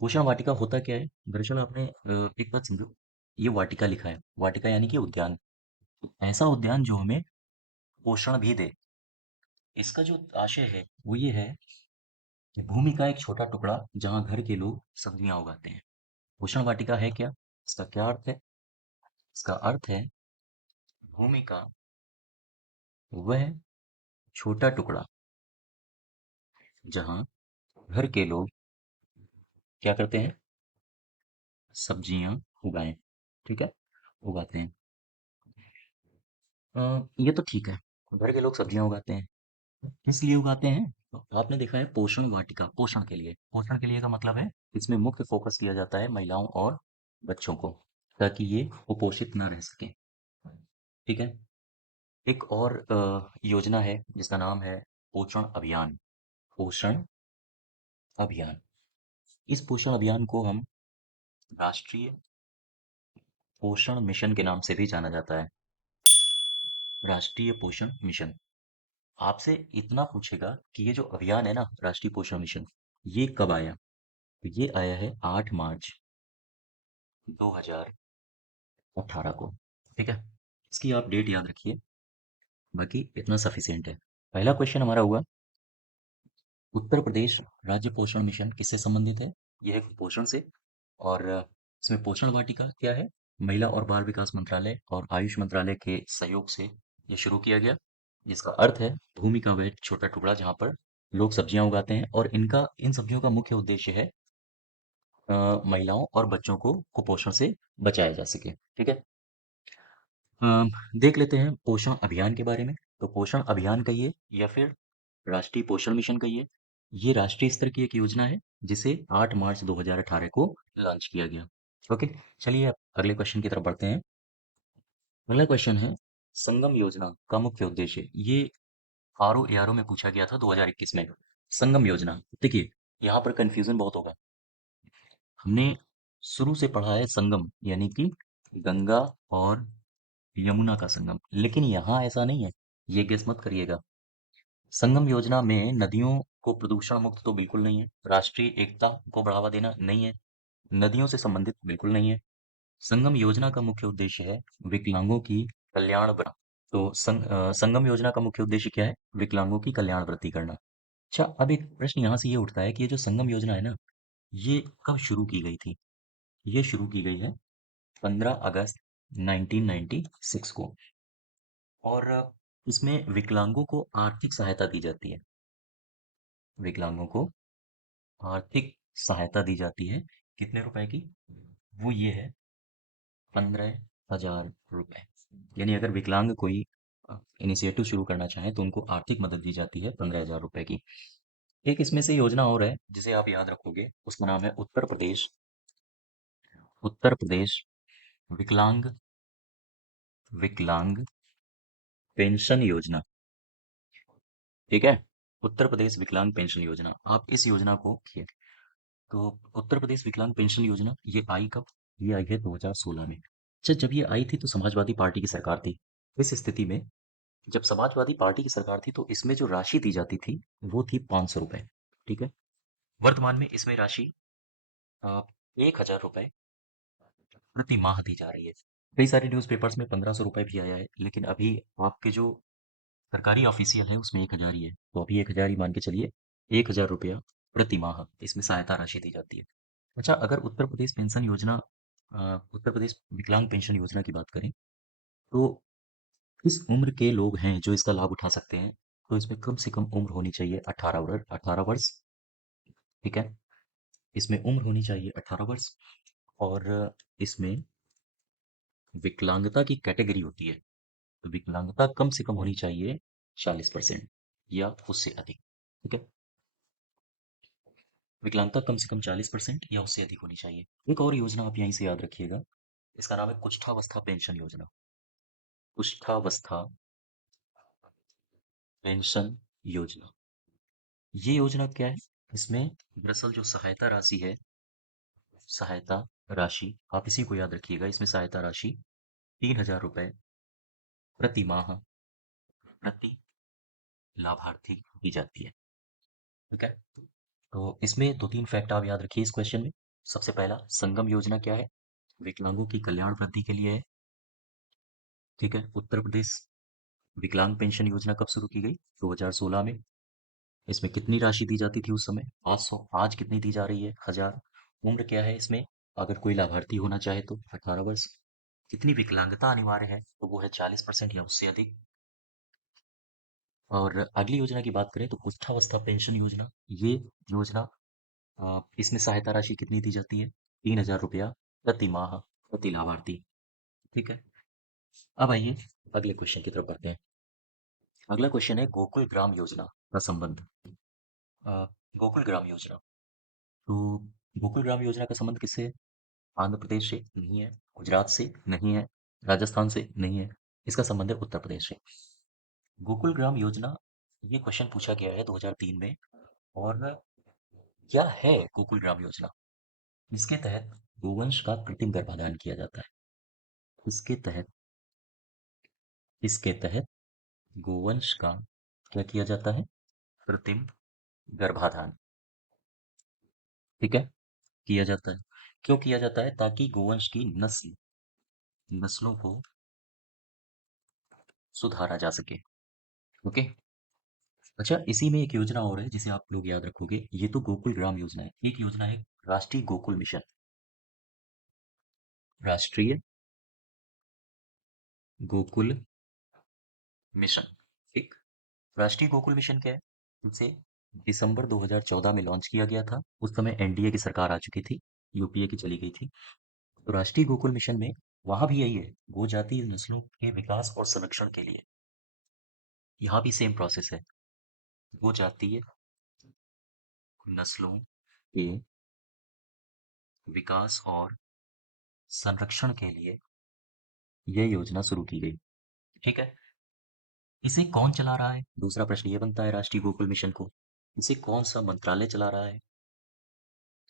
पोषण वाटिका होता क्या है? दरअसल आपने एक बात समझो, ये वाटिका लिखा है, वाटिका यानी कि उद्यान। ऐसा उद्यान जो हमें पोषण भी दे। इसका जो आशय है वो ये है कि भूमि का एक छोटा टुकड़ा जहाँ घर के लोग सब्जियां उगाते हैं। पोषण वाटिका है क्या? इसका क्या अर्थ है? इसका अर्थ है भूमि का वह छोटा टुकड़ा जहाँ घर के लोग क्या करते हैं? सब्जियां उगाएं। ठीक है। उगाते हैं। ये तो ठीक है। घर के लोग सब्जियां उगाते हैं। किस लिए उगाते हैं? तो आपने देखा है पोषण वाटिका, पोषण के लिए। पोषण के लिए का मतलब है इसमें मुख्य फोकस किया जाता है महिलाओं और बच्चों को, ताकि ये कुपोषित ना रह सके। ठीक है। एक और योजना है जिसका नाम है पोषण अभियान। पोषण अभियान। इस पोषण अभियान को हम राष्ट्रीय पोषण मिशन के नाम से भी जाना जाता है। राष्ट्रीय पोषण मिशन। आपसे इतना पूछेगा कि ये जो अभियान है ना, राष्ट्रीय पोषण मिशन, ये कब आया? तो ये आया है 8 मार्च 2018 को। ठीक है। इसकी आप डेट याद रखिए, बाकी इतना सफिशिएंट है। पहला क्वेश्चन हमारा हुआ उत्तर प्रदेश राज्य पोषण मिशन किससे संबंधित है? यह है कुपोषण से। और इसमें पोषण वाटिका क्या है? महिला और बाल विकास मंत्रालय और आयुष मंत्रालय के सहयोग से ये शुरू किया गया, जिसका अर्थ है भूमि का वह छोटा टुकड़ा जहाँ पर लोग सब्जियां उगाते हैं, और इनका इन सब्जियों का मुख्य उद्देश्य है महिलाओं और बच्चों को कुपोषण से बचाया जा सके। ठीक है। देख लेते हैं पोषण अभियान के बारे में। तो पोषण अभियान कहिए या फिर राष्ट्रीय पोषण मिशन कहिए, ये राष्ट्रीय स्तर की एक योजना है जिसे 8 मार्च 2018 को लॉन्च किया गया। ओके, चलिए अब अगले क्वेश्चन की तरफ बढ़ते हैं। अगला क्वेश्चन है, संगम योजना का मुख्य उद्देश्य। ये आर ओ में पूछा गया था 2021 में। संगम योजना, देखिए यहाँ पर कंफ्यूजन बहुत होगा। हमने शुरू से पढ़ा है संगम यानी कि गंगा और यमुना का संगम, लेकिन यहाँ ऐसा नहीं है। ये गेस मत करिएगा। संगम योजना में नदियों को प्रदूषण मुक्त तो बिल्कुल नहीं है, राष्ट्रीय एकता को बढ़ावा देना नहीं है, नदियों से संबंधित बिल्कुल नहीं है। संगम योजना का मुख्य उद्देश्य है विकलांगों की कल्याण बना। तो संगम योजना का मुख्य उद्देश्य क्या है? विकलांगों की कल्याण वृद्धि करना। अच्छा, अब एक प्रश्न यहाँ से ये उठता है कि ये जो संगम योजना है ना, ये कब शुरू की गई थी? ये शुरू की गई है 15 अगस्त 1996 को। और इसमें विकलांगों को आर्थिक सहायता दी जाती है। विकलांगों को आर्थिक सहायता दी जाती है। कितने रुपए की? वो ये है 15,000 रुपए। यानी अगर विकलांग कोई इनिशिएटिव शुरू करना चाहे तो उनको आर्थिक मदद दी जाती है 15,000 रुपए की। एक इसमें से योजना और है जिसे आप याद रखोगे, उसका नाम है उत्तर प्रदेश विकलांग विकलांग पेंशन योजना। ठीक है, उत्तर प्रदेश विकलांग पेंशन योजना। आप इस योजना को देखिए। तो उत्तर प्रदेश विकलांग पेंशन योजना ये आई कब? ये आई है 2016 में। अच्छा, जब ये आई थी तो समाजवादी पार्टी की सरकार थी। इस स्थिति में जब समाजवादी पार्टी की सरकार थी तो इसमें जो राशि दी जाती थी वो थी 500 रुपए। ठीक है, वर्तमान में इसमें राशि 1,000 रुपए प्रति माह दी जा रही है। कई सारे न्यूज़पेपर्स में 1,500 रुपए भी आया है, लेकिन अभी आपके जो सरकारी ऑफिशियल है उसमें 1,000 ही है, तो अभी 1,000 ही मान के चलिए। 1,000 रुपया प्रति माह इसमें सहायता राशि दी जाती है। अच्छा, अगर उत्तर प्रदेश विकलांग पेंशन योजना की बात करें तो किस उम्र के लोग हैं जो इसका लाभ उठा सकते हैं? तो इसमें कम से कम उम्र होनी चाहिए 18 वर्ष। ठीक है, इसमें उम्र होनी चाहिए 18 वर्ष। और इसमें विकलांगता की कैटेगरी होती है, तो विकलांगता कम से कम होनी चाहिए 40% या उससे अधिक। ठीक है, विकलांगता कम से कम 40% या उससे अधिक होनी चाहिए। एक और योजना आप यहीं से याद रखिएगा, इसका नाम है कुष्ठावस्था पेंशन योजना। कुष्ठावस्था पेंशन योजना, ये योजना क्या है? इसमें दरअसल जो सहायता राशि, आप इसी को याद रखिएगा। इसमें सहायता राशि 3,000 रुपए प्रति माह प्रति लाभार्थी दी जाती है। ठीक है, तो इसमें दो तीन फैक्ट आप याद रखिए इस क्वेश्चन में। सबसे पहला, संगम योजना क्या है? विकलांगों की कल्याण वृद्धि के लिए है। ठीक है, उत्तर प्रदेश विकलांग पेंशन योजना कब शुरू की गई? 2016 में। इसमें कितनी राशि दी जाती थी उस समय? 500। आज कितनी दी जा रही है? 1,000। उम्र क्या है इसमें? अगर कोई लाभार्थी होना चाहे तो 18 वर्ष। कितनी विकलांगता अनिवार्य है? तो वो है 40% या उससे अधिक। और अगली योजना की बात करें तो कुष्ठावस्था पेंशन योजना। ये योजना, इसमें सहायता राशि कितनी दी जाती है? 3,000 रुपया प्रति माह प्रति लाभार्थी। ठीक है, अब आइए अगले क्वेश्चन की तरफ बढ़ते हैं। अगला क्वेश्चन है गोकुल ग्राम योजना का संबंध। अ, गोकुल ग्राम योजना, तो गोकुल ग्राम योजना का संबंध किससे है? आंध्र प्रदेश से नहीं है, गुजरात से नहीं है, राजस्थान से नहीं है। इसका संबंध है उत्तर प्रदेश से। गोकुल ग्राम योजना, ये क्वेश्चन पूछा गया है 2003 में। और क्या है गोकुल ग्राम योजना? इसके तहत गोवंश का कृत्रिम गर्भाधान किया जाता है। इसके तहत इसके तहत गोवंश का क्या किया जाता है? कृत्रिम गर्भाधान। ठीक है, किया जाता है। क्यों किया जाता है? ताकि गोवंश की नस्लों को सुधारा जा सके। ओके, अच्छा, इसी में एक योजना और है जिसे आप लोग याद रखोगे। ये तो गोकुल ग्राम योजना है, एक योजना है राष्ट्रीय गोकुल मिशन। राष्ट्रीय गोकुल मिशन। ठीक, राष्ट्रीय गोकुल मिशन क्या है? इसे दिसंबर 2014 में लॉन्च किया गया था। उस समय एनडीए की सरकार आ चुकी थी, यूपीए की चली गई थी। तो राष्ट्रीय गोकुल मिशन में वहां भी यही है, गो जाति नस्लों के विकास और संरक्षण के लिए। यहाँ भी सेम प्रोसेस है, गो जातीय नस्लों के विकास और संरक्षण के लिए यह योजना शुरू की गई। ठीक है। इसे कौन चला रहा है? दूसरा प्रश्न ये बनता है राष्ट्रीय गोकुल मिशन को। इसे कौन सा मंत्रालय चला रहा है?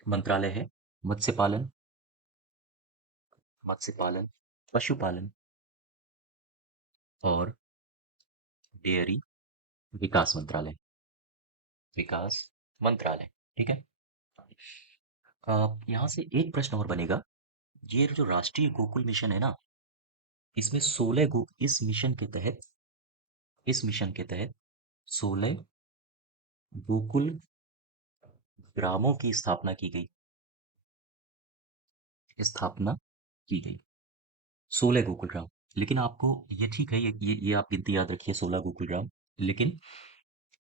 मंत्रालय है मत्स्य पालन, मत्स्य पालन, पशुपालन और डेयरी विकास मंत्रालय, विकास मंत्रालय। ठीक है। यहाँ से एक प्रश्न और बनेगा। ये जो राष्ट्रीय गोकुल मिशन है ना, इसमें 16 गो इस मिशन के तहत 16 गोकुल ग्रामों की स्थापना की गई। 16 गोकुल ग्राम। लेकिन आपको ये ठीक है, ये आप गिनती याद रखिए, 16 गोकुल ग्राम। लेकिन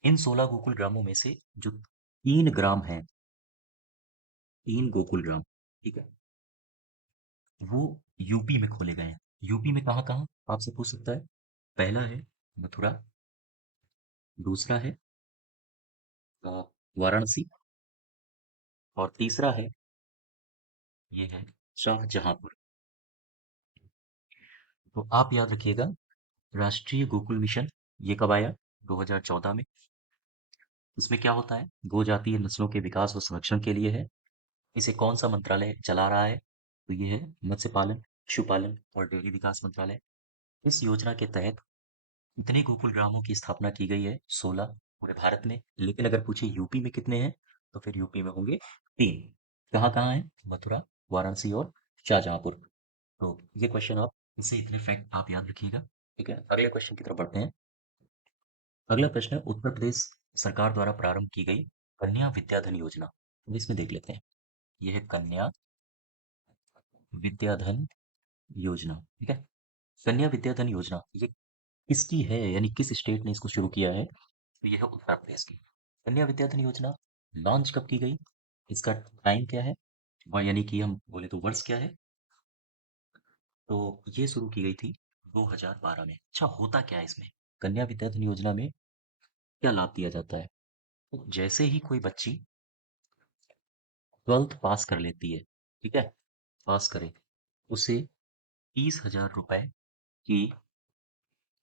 इन 16 गोकुल ग्रामों में से जो 3 ग्राम हैं, 3 गोकुल ग्राम, ठीक है, वो यूपी में खोले गए हैं। यूपी में कहाँ कहाँ आपसे पूछ सकता है। पहला है मथुरा, दूसरा है अ, वाराणसी, और तीसरा है, ये है शाहजहांपुर। तो आप याद रखिएगा, राष्ट्रीय गोकुल मिशन ये कब आया? 2014 में। इसमें क्या होता है? गो जातीय नस्लों के विकास और संरक्षण के लिए है। इसे कौन सा मंत्रालय चला रहा है? तो ये है मत्स्य पालन, पशुपालन और डेयरी विकास मंत्रालय। इस योजना के तहत कितने गोकुल ग्रामों की स्थापना की गई है? 16 पूरे भारत में। लेकिन अगर पूछे यूपी में कितने हैं, तो फिर यूपी में होंगे 3। कहाँ कहाँ है? मथुरा, वाराणसी और शाहजहांपुर। तो ये क्वेश्चन आप, इसे इतने फैक्ट आप याद रखिएगा। ठीक है, अगले क्वेश्चन की तरफ बढ़ते हैं। अगला प्रश्न है, उत्तर प्रदेश सरकार द्वारा प्रारंभ की गई कन्या विद्याधन योजना। तो इसमें देख लेते हैं। यह है कन्या विद्याधन योजना। ठीक है। कन्या विद्याधन योजना ये किसकी है, यानी किस स्टेट ने इसको शुरू किया है? तो यह है उत्तर प्रदेश की। कन्या विद्याधन योजना लॉन्च कब की गई? इसका टाइम क्या है? यानी कि हम बोले तो वर्ष क्या है? तो ये शुरू की गई थी 2012 में। अच्छा, होता क्या है इसमें? कन्या विद्याधन योजना में क्या लाभ दिया जाता है? तो जैसे ही कोई बच्ची 12th पास कर लेती है, ठीक है, पास करे, उसे 30,000 रुपए की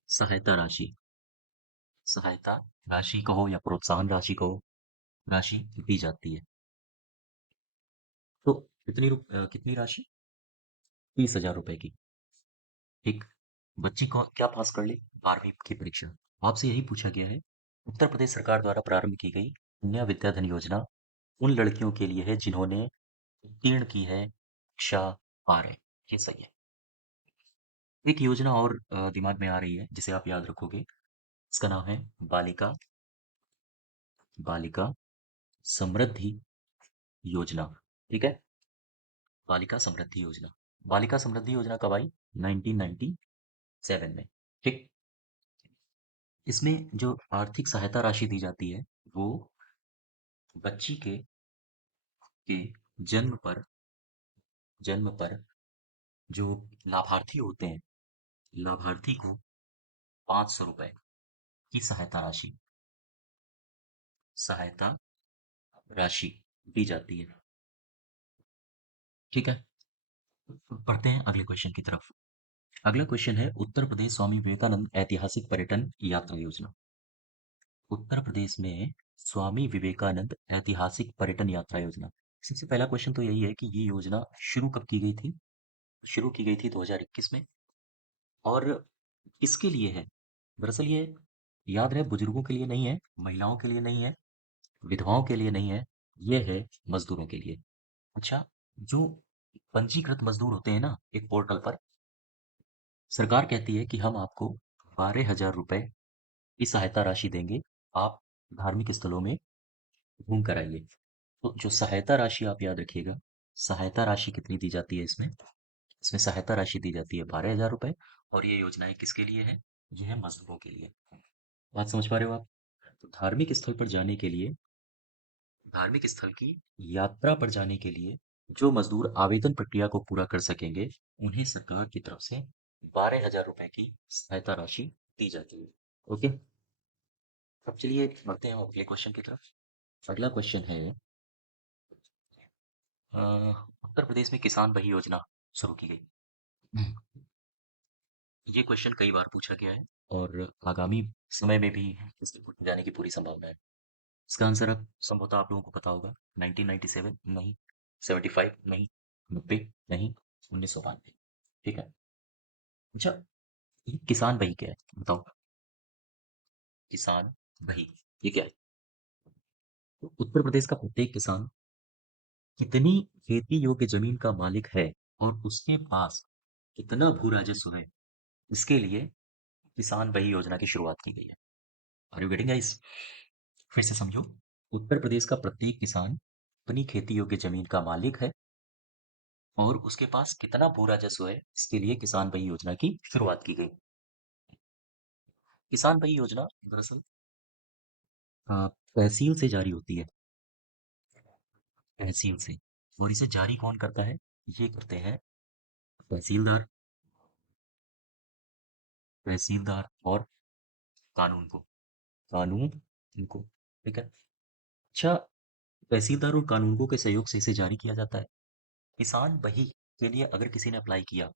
सहायता राशि, सहायता राशि कहो या प्रोत्साहन राशि कहो, राशि दी जाती है। तो कितनी राशि? 30,000 रुपए की। एक बच्ची को क्या पास कर ले? 12वीं की परीक्षा। आपसे यही पूछा गया है। उत्तर प्रदेश सरकार द्वारा प्रारंभ की गई कन्या विद्याधन योजना उन लड़कियों के लिए है जिन्होंने उत्तीर्ण की है कक्षा 12। ये सही है। एक योजना और दिमाग में आ रही है जिसे आप याद रखोगे। इसका नाम है बालिका बालिका समृद्धि योजना। ठीक है। बालिका समृद्धि योजना। बालिका समृद्धि योजना कब आई? 1997 में। ठीक। इसमें जो आर्थिक सहायता राशि दी जाती है, वो बच्ची के जन्म पर जो लाभार्थी होते हैं, लाभार्थी को 500 रुपए की सहायता राशि दी जाती है। ठीक है। पढ़ते हैं अगले क्वेश्चन की तरफ। अगला क्वेश्चन है, उत्तर प्रदेश स्वामी विवेकानंद ऐतिहासिक पर्यटन यात्रा योजना। उत्तर प्रदेश में स्वामी विवेकानंद ऐतिहासिक पर्यटन यात्रा योजना। सबसे पहला क्वेश्चन तो यही है कि ये योजना शुरू कब की गई थी? शुरू की गई थी 2021 में। और किसके लिए है? दरअसल ये याद रहे, बुजुर्गों के लिए नहीं है, महिलाओं के लिए नहीं है, विधवाओं के लिए नहीं है, ये है मजदूरों के लिए। अच्छा, जो पंजीकृत मजदूर होते हैं ना, एक पोर्टल पर सरकार कहती है कि हम आपको 12,000 रुपए की सहायता राशि देंगे, आप धार्मिक स्थलों में घूम कर आइए। तो जो सहायता राशि आप याद रखिएगा, सहायता राशि कितनी दी जाती है इसमें? इसमें सहायता राशि दी जाती है 12,000 रुपए। और ये योजनाएं किसके लिए है? ये है मजदूरों के लिए। बात समझ पा रहे हो आप? तो धार्मिक स्थल की यात्रा पर जाने के लिए जो मजदूर आवेदन प्रक्रिया को पूरा कर सकेंगे, उन्हें सरकार की तरफ से 12,000 रुपए की सहायता राशि दी जाती है। ओके। अब चलिए बढ़ते हैं अगले क्वेश्चन की तरफ। अगला क्वेश्चन है, अ, उत्तर प्रदेश में किसान बही योजना शुरू की गई? ये क्वेश्चन कई बार पूछा गया है और आगामी समय में भी इसके पूछे जाने की पूरी संभावना है। इसका आंसर अब संभवतः आप लोगों को पता होगा। 1997 नहीं, 75 नहीं, 90 नहीं, 1992। ठीक है। अच्छा, ये किसान बही क्या है बताओ? किसान बही ये क्या है? तो उत्तर प्रदेश का प्रत्येक किसान कितनी खेती योग्य जमीन का मालिक है और उसके पास कितना भू राजस्व है, इसके लिए किसान बही योजना की शुरुआत की गई है। Are you getting guys? फिर से समझो। उत्तर प्रदेश का प्रत्येक किसान अपनी खेती योग्य जमीन का मालिक है और उसके पास कितना भू राजस्व है, इसके लिए किसान बही योजना की शुरुआत की गई। किसान बही योजना दरअसल तहसील से जारी होती है, तहसील से। और इसे जारी कौन करता है? ये करते हैं तहसीलदार, तहसीलदार और कानून को, कानून इनको। ठीक है। अच्छा, तहसीलदार और कानूनगो के सहयोग से इसे जारी किया जाता है। किसान बही के लिए अगर किसी ने अप्लाई किया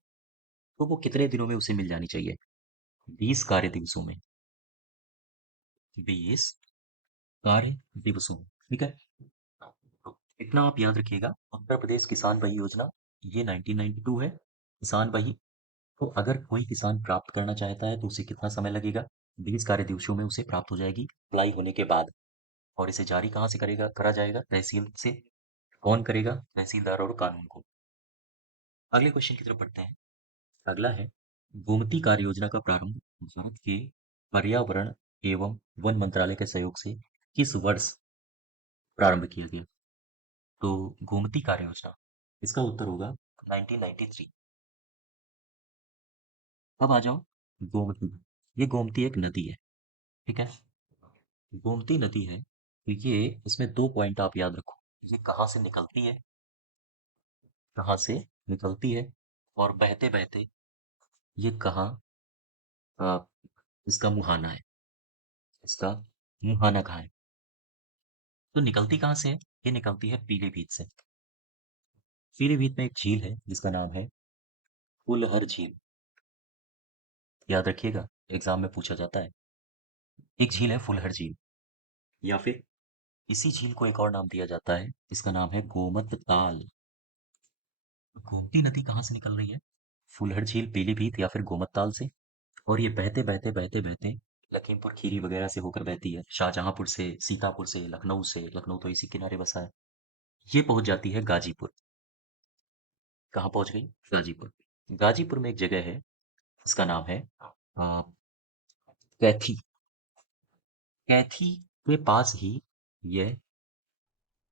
तो वो कितने दिनों में उसे मिल जानी चाहिए? 20 कार्य दिवसों में। 20 कार्य दिवसों में। ठीक है। तो इतना आप याद रखिएगा, उत्तर प्रदेश किसान बही योजना ये 1992 है। किसान बही तो अगर कोई किसान प्राप्त करना चाहता है तो उसे कितना समय लगेगा? 20 कार्य दिवसों में उसे प्राप्त हो जाएगी अप्लाई होने के बाद। और इसे जारी कहाँ से करेगा करा जाएगा? तहसील से। कौन करेगा? तहसीलदार और कानून को। अगले क्वेश्चन की तरफ बढ़ते हैं। अगला है, गोमती कार्य योजना का प्रारंभ भारत के पर्यावरण एवं वन मंत्रालय के सहयोग से किस वर्ष प्रारंभ किया गया? तो गोमती कार्य योजना, इसका उत्तर होगा 1993। अब आ जाओ गोमती। ये गोमती एक नदी है। ठीक है। गोमती नदी है तो ये, इसमें दो पॉइंट आप याद रखो। ये कहाँ से निकलती है, कहाँ से निकलती है, और बहते बहते ये कहाँ आ, इसका मुहाना है, इसका मुहाना कहाँ है? तो निकलती कहाँ से है? ये निकलती है पीलीभीत से। पीलीभीत में एक झील है जिसका नाम है फुलहर झील। याद रखिएगा, एग्जाम में पूछा जाता है। एक झील है फुलहर झील, या फिर इसी झील को एक और नाम दिया जाता है, इसका नाम है गोमत ताल। गोमती नदी कहाँ से निकल रही है? फुलहर झील, पीलीभीत या फिर गोमत ताल से। और ये बहते बहते बहते बहते लखीमपुर खीरी वगैरह से होकर बहती है, शाहजहांपुर से, सीतापुर से, लखनऊ से, लखनऊ तो इसी किनारे बसा है। ये पहुंच जाती है गाजीपुर। कहाँ पहुंच गई? गाजीपुर। गाजीपुर में एक जगह है, इसका नाम है आ, कैथी। कैथी के पास ही यह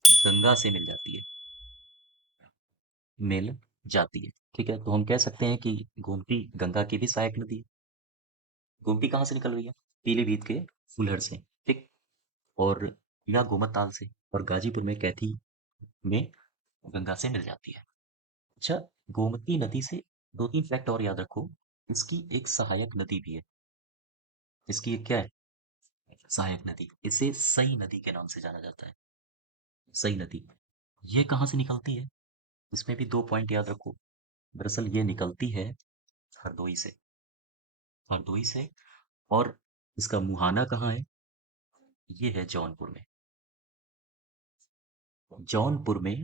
गंगा से मिल जाती है, मिल जाती है। ठीक है, तो हम कह सकते हैं कि गोमती गंगा की भी सहायक नदी है। गोमती कहाँ से निकल रही है? पीलीभीत के फुलहर से। ठीक। और या गोमत ताल से, और गाजीपुर में कैथी में गंगा से मिल जाती है। अच्छा, गोमती नदी से दो तीन फैक्ट और याद रखो। इसकी एक सहायक नदी भी है। इसकी एक क्या है? सहायक नदी। इसे सई नदी के नाम से जाना जाता है। सई नदी। ये कहाँ से निकलती है? इसमें भी दो पॉइंट याद रखो। दरअसल ये निकलती है हरदोई से। हरदोई से। और इसका मुहाना कहाँ है? ये है जौनपुर में। जौनपुर में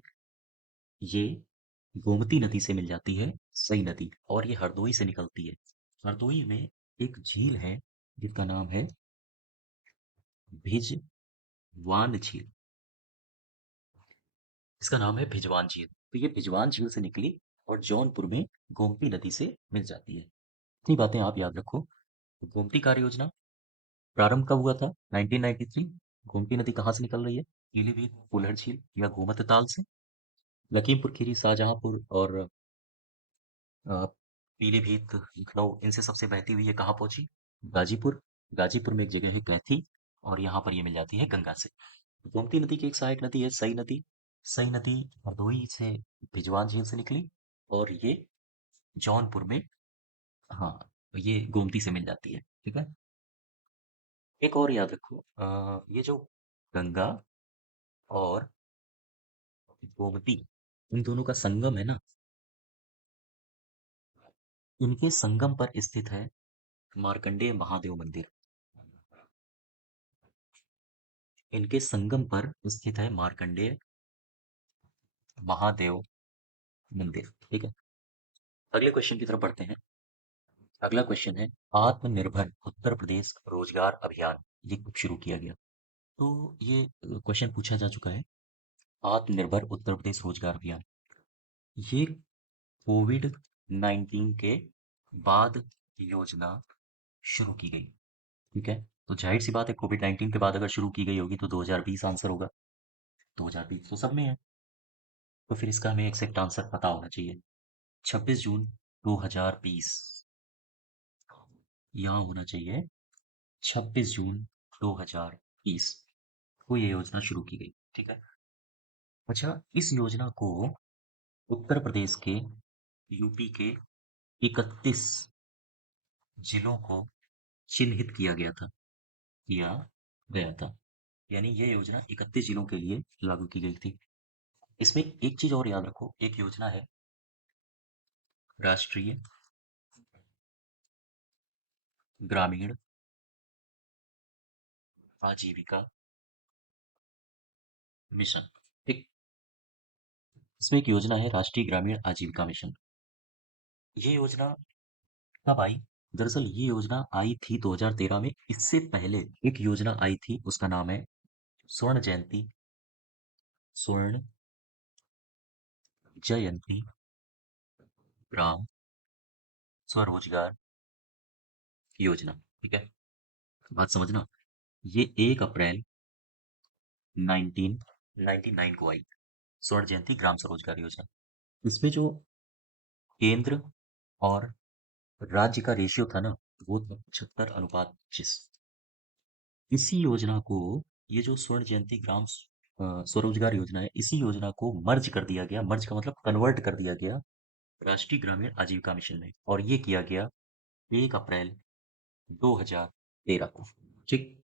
ये गोमती नदी से मिल जाती है, सई नदी, और ये हरदोई से निकलती है। हरदोई में एक झील है जिसका नाम है भिजवान झील। इसका नाम है भिजवान झील। तो ये भिजवान झील से निकली और जौनपुर में गोमती नदी से मिल जाती है। इतनी बातें आप याद रखो। गोमती कार्य योजना प्रारंभ कब हुआ था? 1993। गोमती नदी कहाँ से निकल रही है? पीलीभीत, फुलहर झील या गोमत ताल से। लखीमपुर खीरी, शाहजहांपुर और अ, पीलीभीत, लखनऊ, इनसे सबसे बहती हुई ये कहाँ पहुंची? गाजीपुर। गाजीपुर में एक जगह है कैथी, और यहाँ पर ये मिल जाती है गंगा से। गोमती नदी की एक सहायक नदी है सई नदी। सई नदी हरदोई से भिजवान झील से निकली और ये जौनपुर में, हाँ, ये गोमती से मिल जाती है। ठीक है। एक और याद रखो, ये जो गंगा और गोमती, इन दोनों का संगम है ना, इनके संगम पर स्थित है मार्कंडेय महादेव मंदिर। इनके संगम पर स्थित है मार्कंडेय महादेव मंदिर। ठीक है, अगले क्वेश्चन की तरफ बढ़ते हैं। अगला क्वेश्चन है, आत्मनिर्भर उत्तर प्रदेश रोजगार अभियान ये कब शुरू किया गया? तो ये क्वेश्चन पूछा जा चुका है। आत्मनिर्भर उत्तर प्रदेश रोजगार अभियान ये कोविड 19 के बाद योजना शुरू की गई। ठीक है, तो जाहिर सी बात है कोविड 19 के बाद अगर शुरू की गई होगी तो 2020 आंसर होगा। 2020 तो सब में है, तो फिर इसका हमें एग्जैक्ट आंसर पता होना चाहिए। 26 जून 2020 यहाँ होना चाहिए। 26 जून 2020 को ये योजना शुरू की गई। ठीक है, अच्छा, इस योजना को उत्तर प्रदेश के, यूपी के 31 जिलों को चिन्हित किया गया था। यानी ये योजना 31 जिलों के लिए लागू की गई थी। इसमें एक चीज और याद रखो, एक योजना है राष्ट्रीय ग्रामीण आजीविका मिशन। ठीक, इसमें एक योजना है राष्ट्रीय ग्रामीण आजीविका मिशन। ये योजना कब आई? दरअसल ये योजना आई थी 2013 में। इससे पहले एक योजना आई थी, उसका नाम है स्वर्ण जयंती, स्वर्ण जयंती ग्राम स्वरोजगार योजना। ठीक है, बात समझना, ये 1 अप्रैल 1999 को आई, स्वर्ण जयंती ग्राम स्वरोजगार योजना। इसमें जो केंद्र और राज्य का रेशियो था ना, वो था 75:25। इसी योजना को, ये जो स्वर्ण जयंती ग्राम स्वरोजगार योजना है, इसी योजना को मर्ज कर दिया गया, मर्ज का मतलब कन्वर्ट कर दिया गया राष्ट्रीय ग्रामीण आजीविका मिशन में, और ये किया गया 1 अप्रैल 2013 को। ठीक,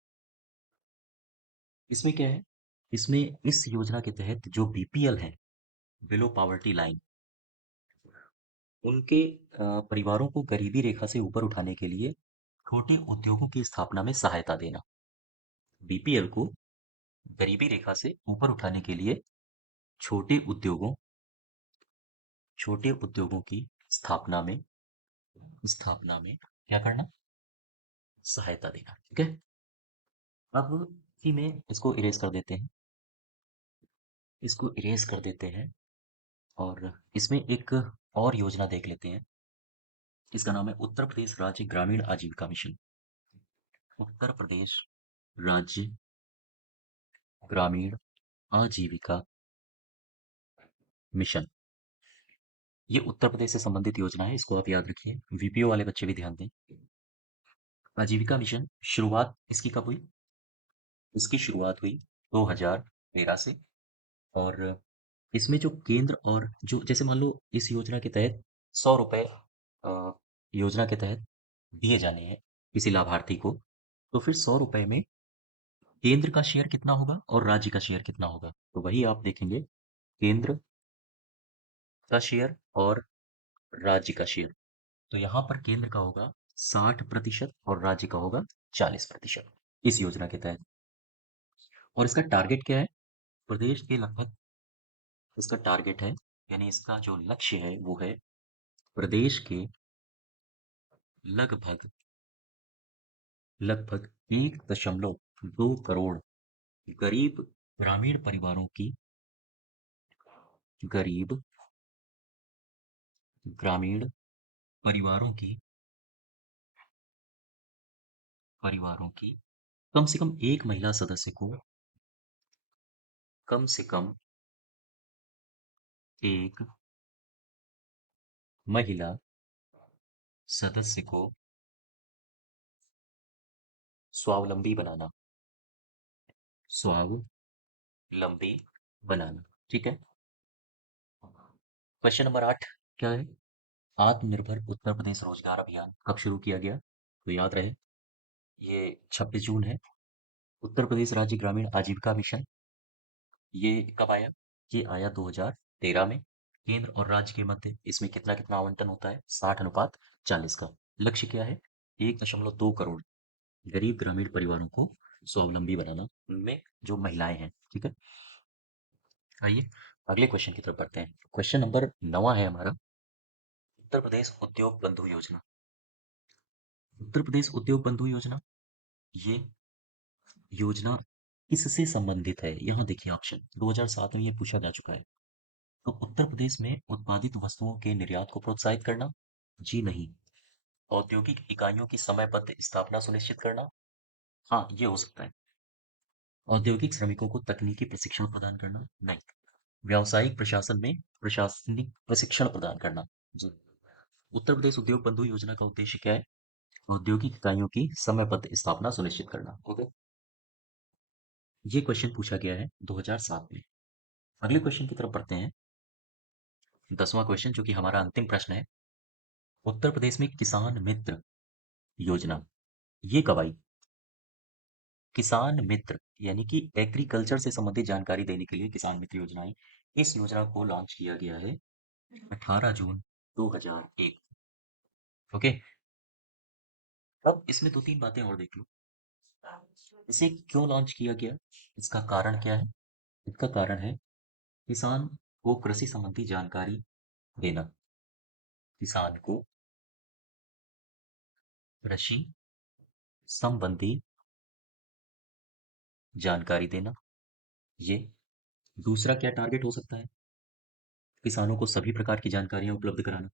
इसमें क्या है, इसमें इस योजना के तहत जो बीपीएल है, बिलो पॉवर्टी लाइन, उनके परिवारों को गरीबी रेखा से ऊपर उठाने के लिए छोटे उद्योगों की स्थापना में सहायता देना। बीपीएल को गरीबी रेखा से ऊपर उठाने के लिए छोटे उद्योगों छोटे उद्योगों की स्थापना में क्या करना? सहायता देना। ठीक है, अब ही में इसको इरेज कर देते हैं और इसमें एक और योजना देख लेते हैं। इसका नाम है उत्तर प्रदेश राज्य ग्रामीण आजीविका मिशन। उत्तर प्रदेश राज्य ग्रामीण आजीविका मिशन, ये उत्तर प्रदेश से संबंधित योजना है, इसको आप याद रखिए, वीपीओ वाले बच्चे भी ध्यान दें। आजीविका मिशन शुरुआत इसकी कब हुई? इसकी शुरुआत हुई 2013 से। और इसमें जो केंद्र और जो, जैसे मान लो इस योजना के तहत 100 रुपए योजना के तहत दिए जाने हैं किसी लाभार्थी को, तो फिर 100 रुपए में केंद्र का शेयर कितना होगा और राज्य का शेयर कितना होगा, तो वही आप देखेंगे, केंद्र का शेयर और राज्य का शेयर। तो यहाँ पर केंद्र का होगा 60% और राज्य का होगा 40% इस योजना के तहत। और इसका टारगेट क्या है? प्रदेश के लगभग, इसका टारगेट है, यानी इसका जो लक्ष्य है वो है प्रदेश के लगभग लगभग 1.2 करोड़ गरीब ग्रामीण परिवारों की गरीब ग्रामीण परिवारों की कम से कम एक महिला सदस्य को, कम से कम एक महिला सदस्य को स्वावलंबी बनाना, स्वावलंबी बनाना। ठीक है, क्वेश्चन नंबर 8 क्या है? आत्मनिर्भर उत्तर प्रदेश रोजगार अभियान कब शुरू किया गया? तो याद रहे, ये 26 जून है। उत्तर प्रदेश राज्य ग्रामीण आजीविका मिशन ये कब आया? ये आया 2013 में। केंद्र और राज्य के मध्य इसमें कितना कितना आवंटन होता है? 60:40 का। लक्ष्य क्या है? 1.2 करोड़ गरीब ग्रामीण परिवारों को स्वावलंबी बनाना, उनमें जो महिलाएं हैं। ठीक है, आइए अगले क्वेश्चन की तरफ बढ़ते हैं। क्वेश्चन नंबर 9 है हमारा, उत्तर प्रदेश उद्योग बंधु योजना। उत्तर प्रदेश उद्योग बंधु योजना, ये योजना किससे संबंधित है? यहाँ देखिए ऑप्शन, 2007 में ये पूछा जा चुका है। तो उत्तर प्रदेश में उत्पादित वस्तुओं के निर्यात को प्रोत्साहित करना, जी नहीं। औद्योगिक इकाइयों की समयबद्ध स्थापना सुनिश्चित करना, हाँ ये हो सकता है। औद्योगिक श्रमिकों को तकनीकी प्रशिक्षण प्रदान करना, नहीं। व्यावसायिक प्रशासन में प्रशासनिक प्रशिक्षण प्रदान करना, जी। उत्तर प्रदेश उद्योग बंधु योजना का उद्देश्य क्या है? औद्योगिक इकाइयों की समयबद्ध स्थापना सुनिश्चित करना। ओके, ये क्वेश्चन पूछा गया है 2007 में। अगले क्वेश्चन की तरफ बढ़ते हैं। 10वां क्वेश्चन, जो कि हमारा अंतिम प्रश्न है, उत्तर प्रदेश में किसान मित्र योजना ये कब आई? किसान मित्र यानी कि एग्रीकल्चर से संबंधित जानकारी देने के लिए किसान मित्र योजना आई। इस योजना को लॉन्च किया गया है 18 जून 2001। ओके, अब इसमें दो तीन बातें और देख लो। इसे क्यों लॉन्च किया गया, इसका कारण क्या है? इसका कारण है किसान को कृषि संबंधी जानकारी देना, किसान को कृषि संबंधी जानकारी देना, ये। दूसरा क्या टारगेट हो सकता है? किसानों को सभी प्रकार की जानकारियां उपलब्ध कराना।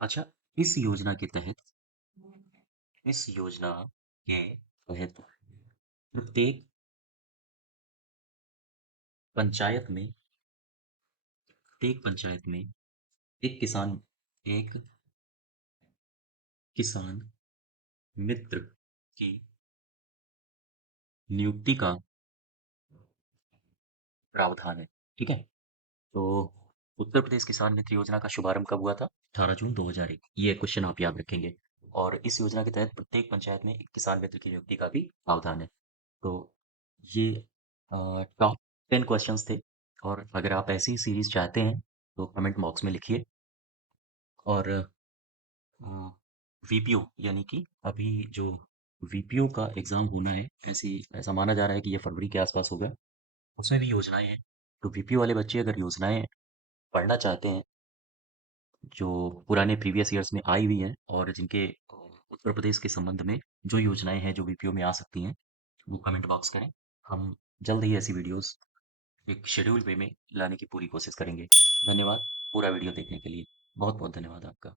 अच्छा, इस योजना के तहत इस योजना के तहत प्रत्येक पंचायत में एक किसान मित्र की नियुक्ति का प्रावधान है। ठीक है, तो उत्तर प्रदेश किसान मित्र योजना का शुभारंभ कब हुआ था? 18 जून 2001। ये क्वेश्चन आप याद रखेंगे। और इस योजना के तहत प्रत्येक पंचायत में एक किसान मित्र की नियुक्ति का भी प्रावधान है। तो ये टॉप 10 क्वेश्चंस थे। और अगर आप ऐसी सीरीज चाहते हैं तो कमेंट बॉक्स में लिखिए। और वीपीओ यानी कि अभी जो वीपीओ का एग्जाम होना है, ऐसा माना जा रहा है कि ये फरवरी के आसपास होगा, उसमें भी योजनाएं हैं। तो वीपीओ वाले बच्चे अगर योजनाएं पढ़ना चाहते हैं जो पुराने प्रीवियस ईयर्स में आई हुई हैं और जिनके उत्तर प्रदेश के संबंध में जो योजनाएं हैं जो वीपीओ में आ सकती हैं, वो कमेंट बॉक्स करें। हम जल्द ही ऐसी वीडियोस एक शेड्यूल वे में लाने की पूरी कोशिश करेंगे। धन्यवाद पूरा वीडियो देखने के लिए। बहुत बहुत धन्यवाद आपका।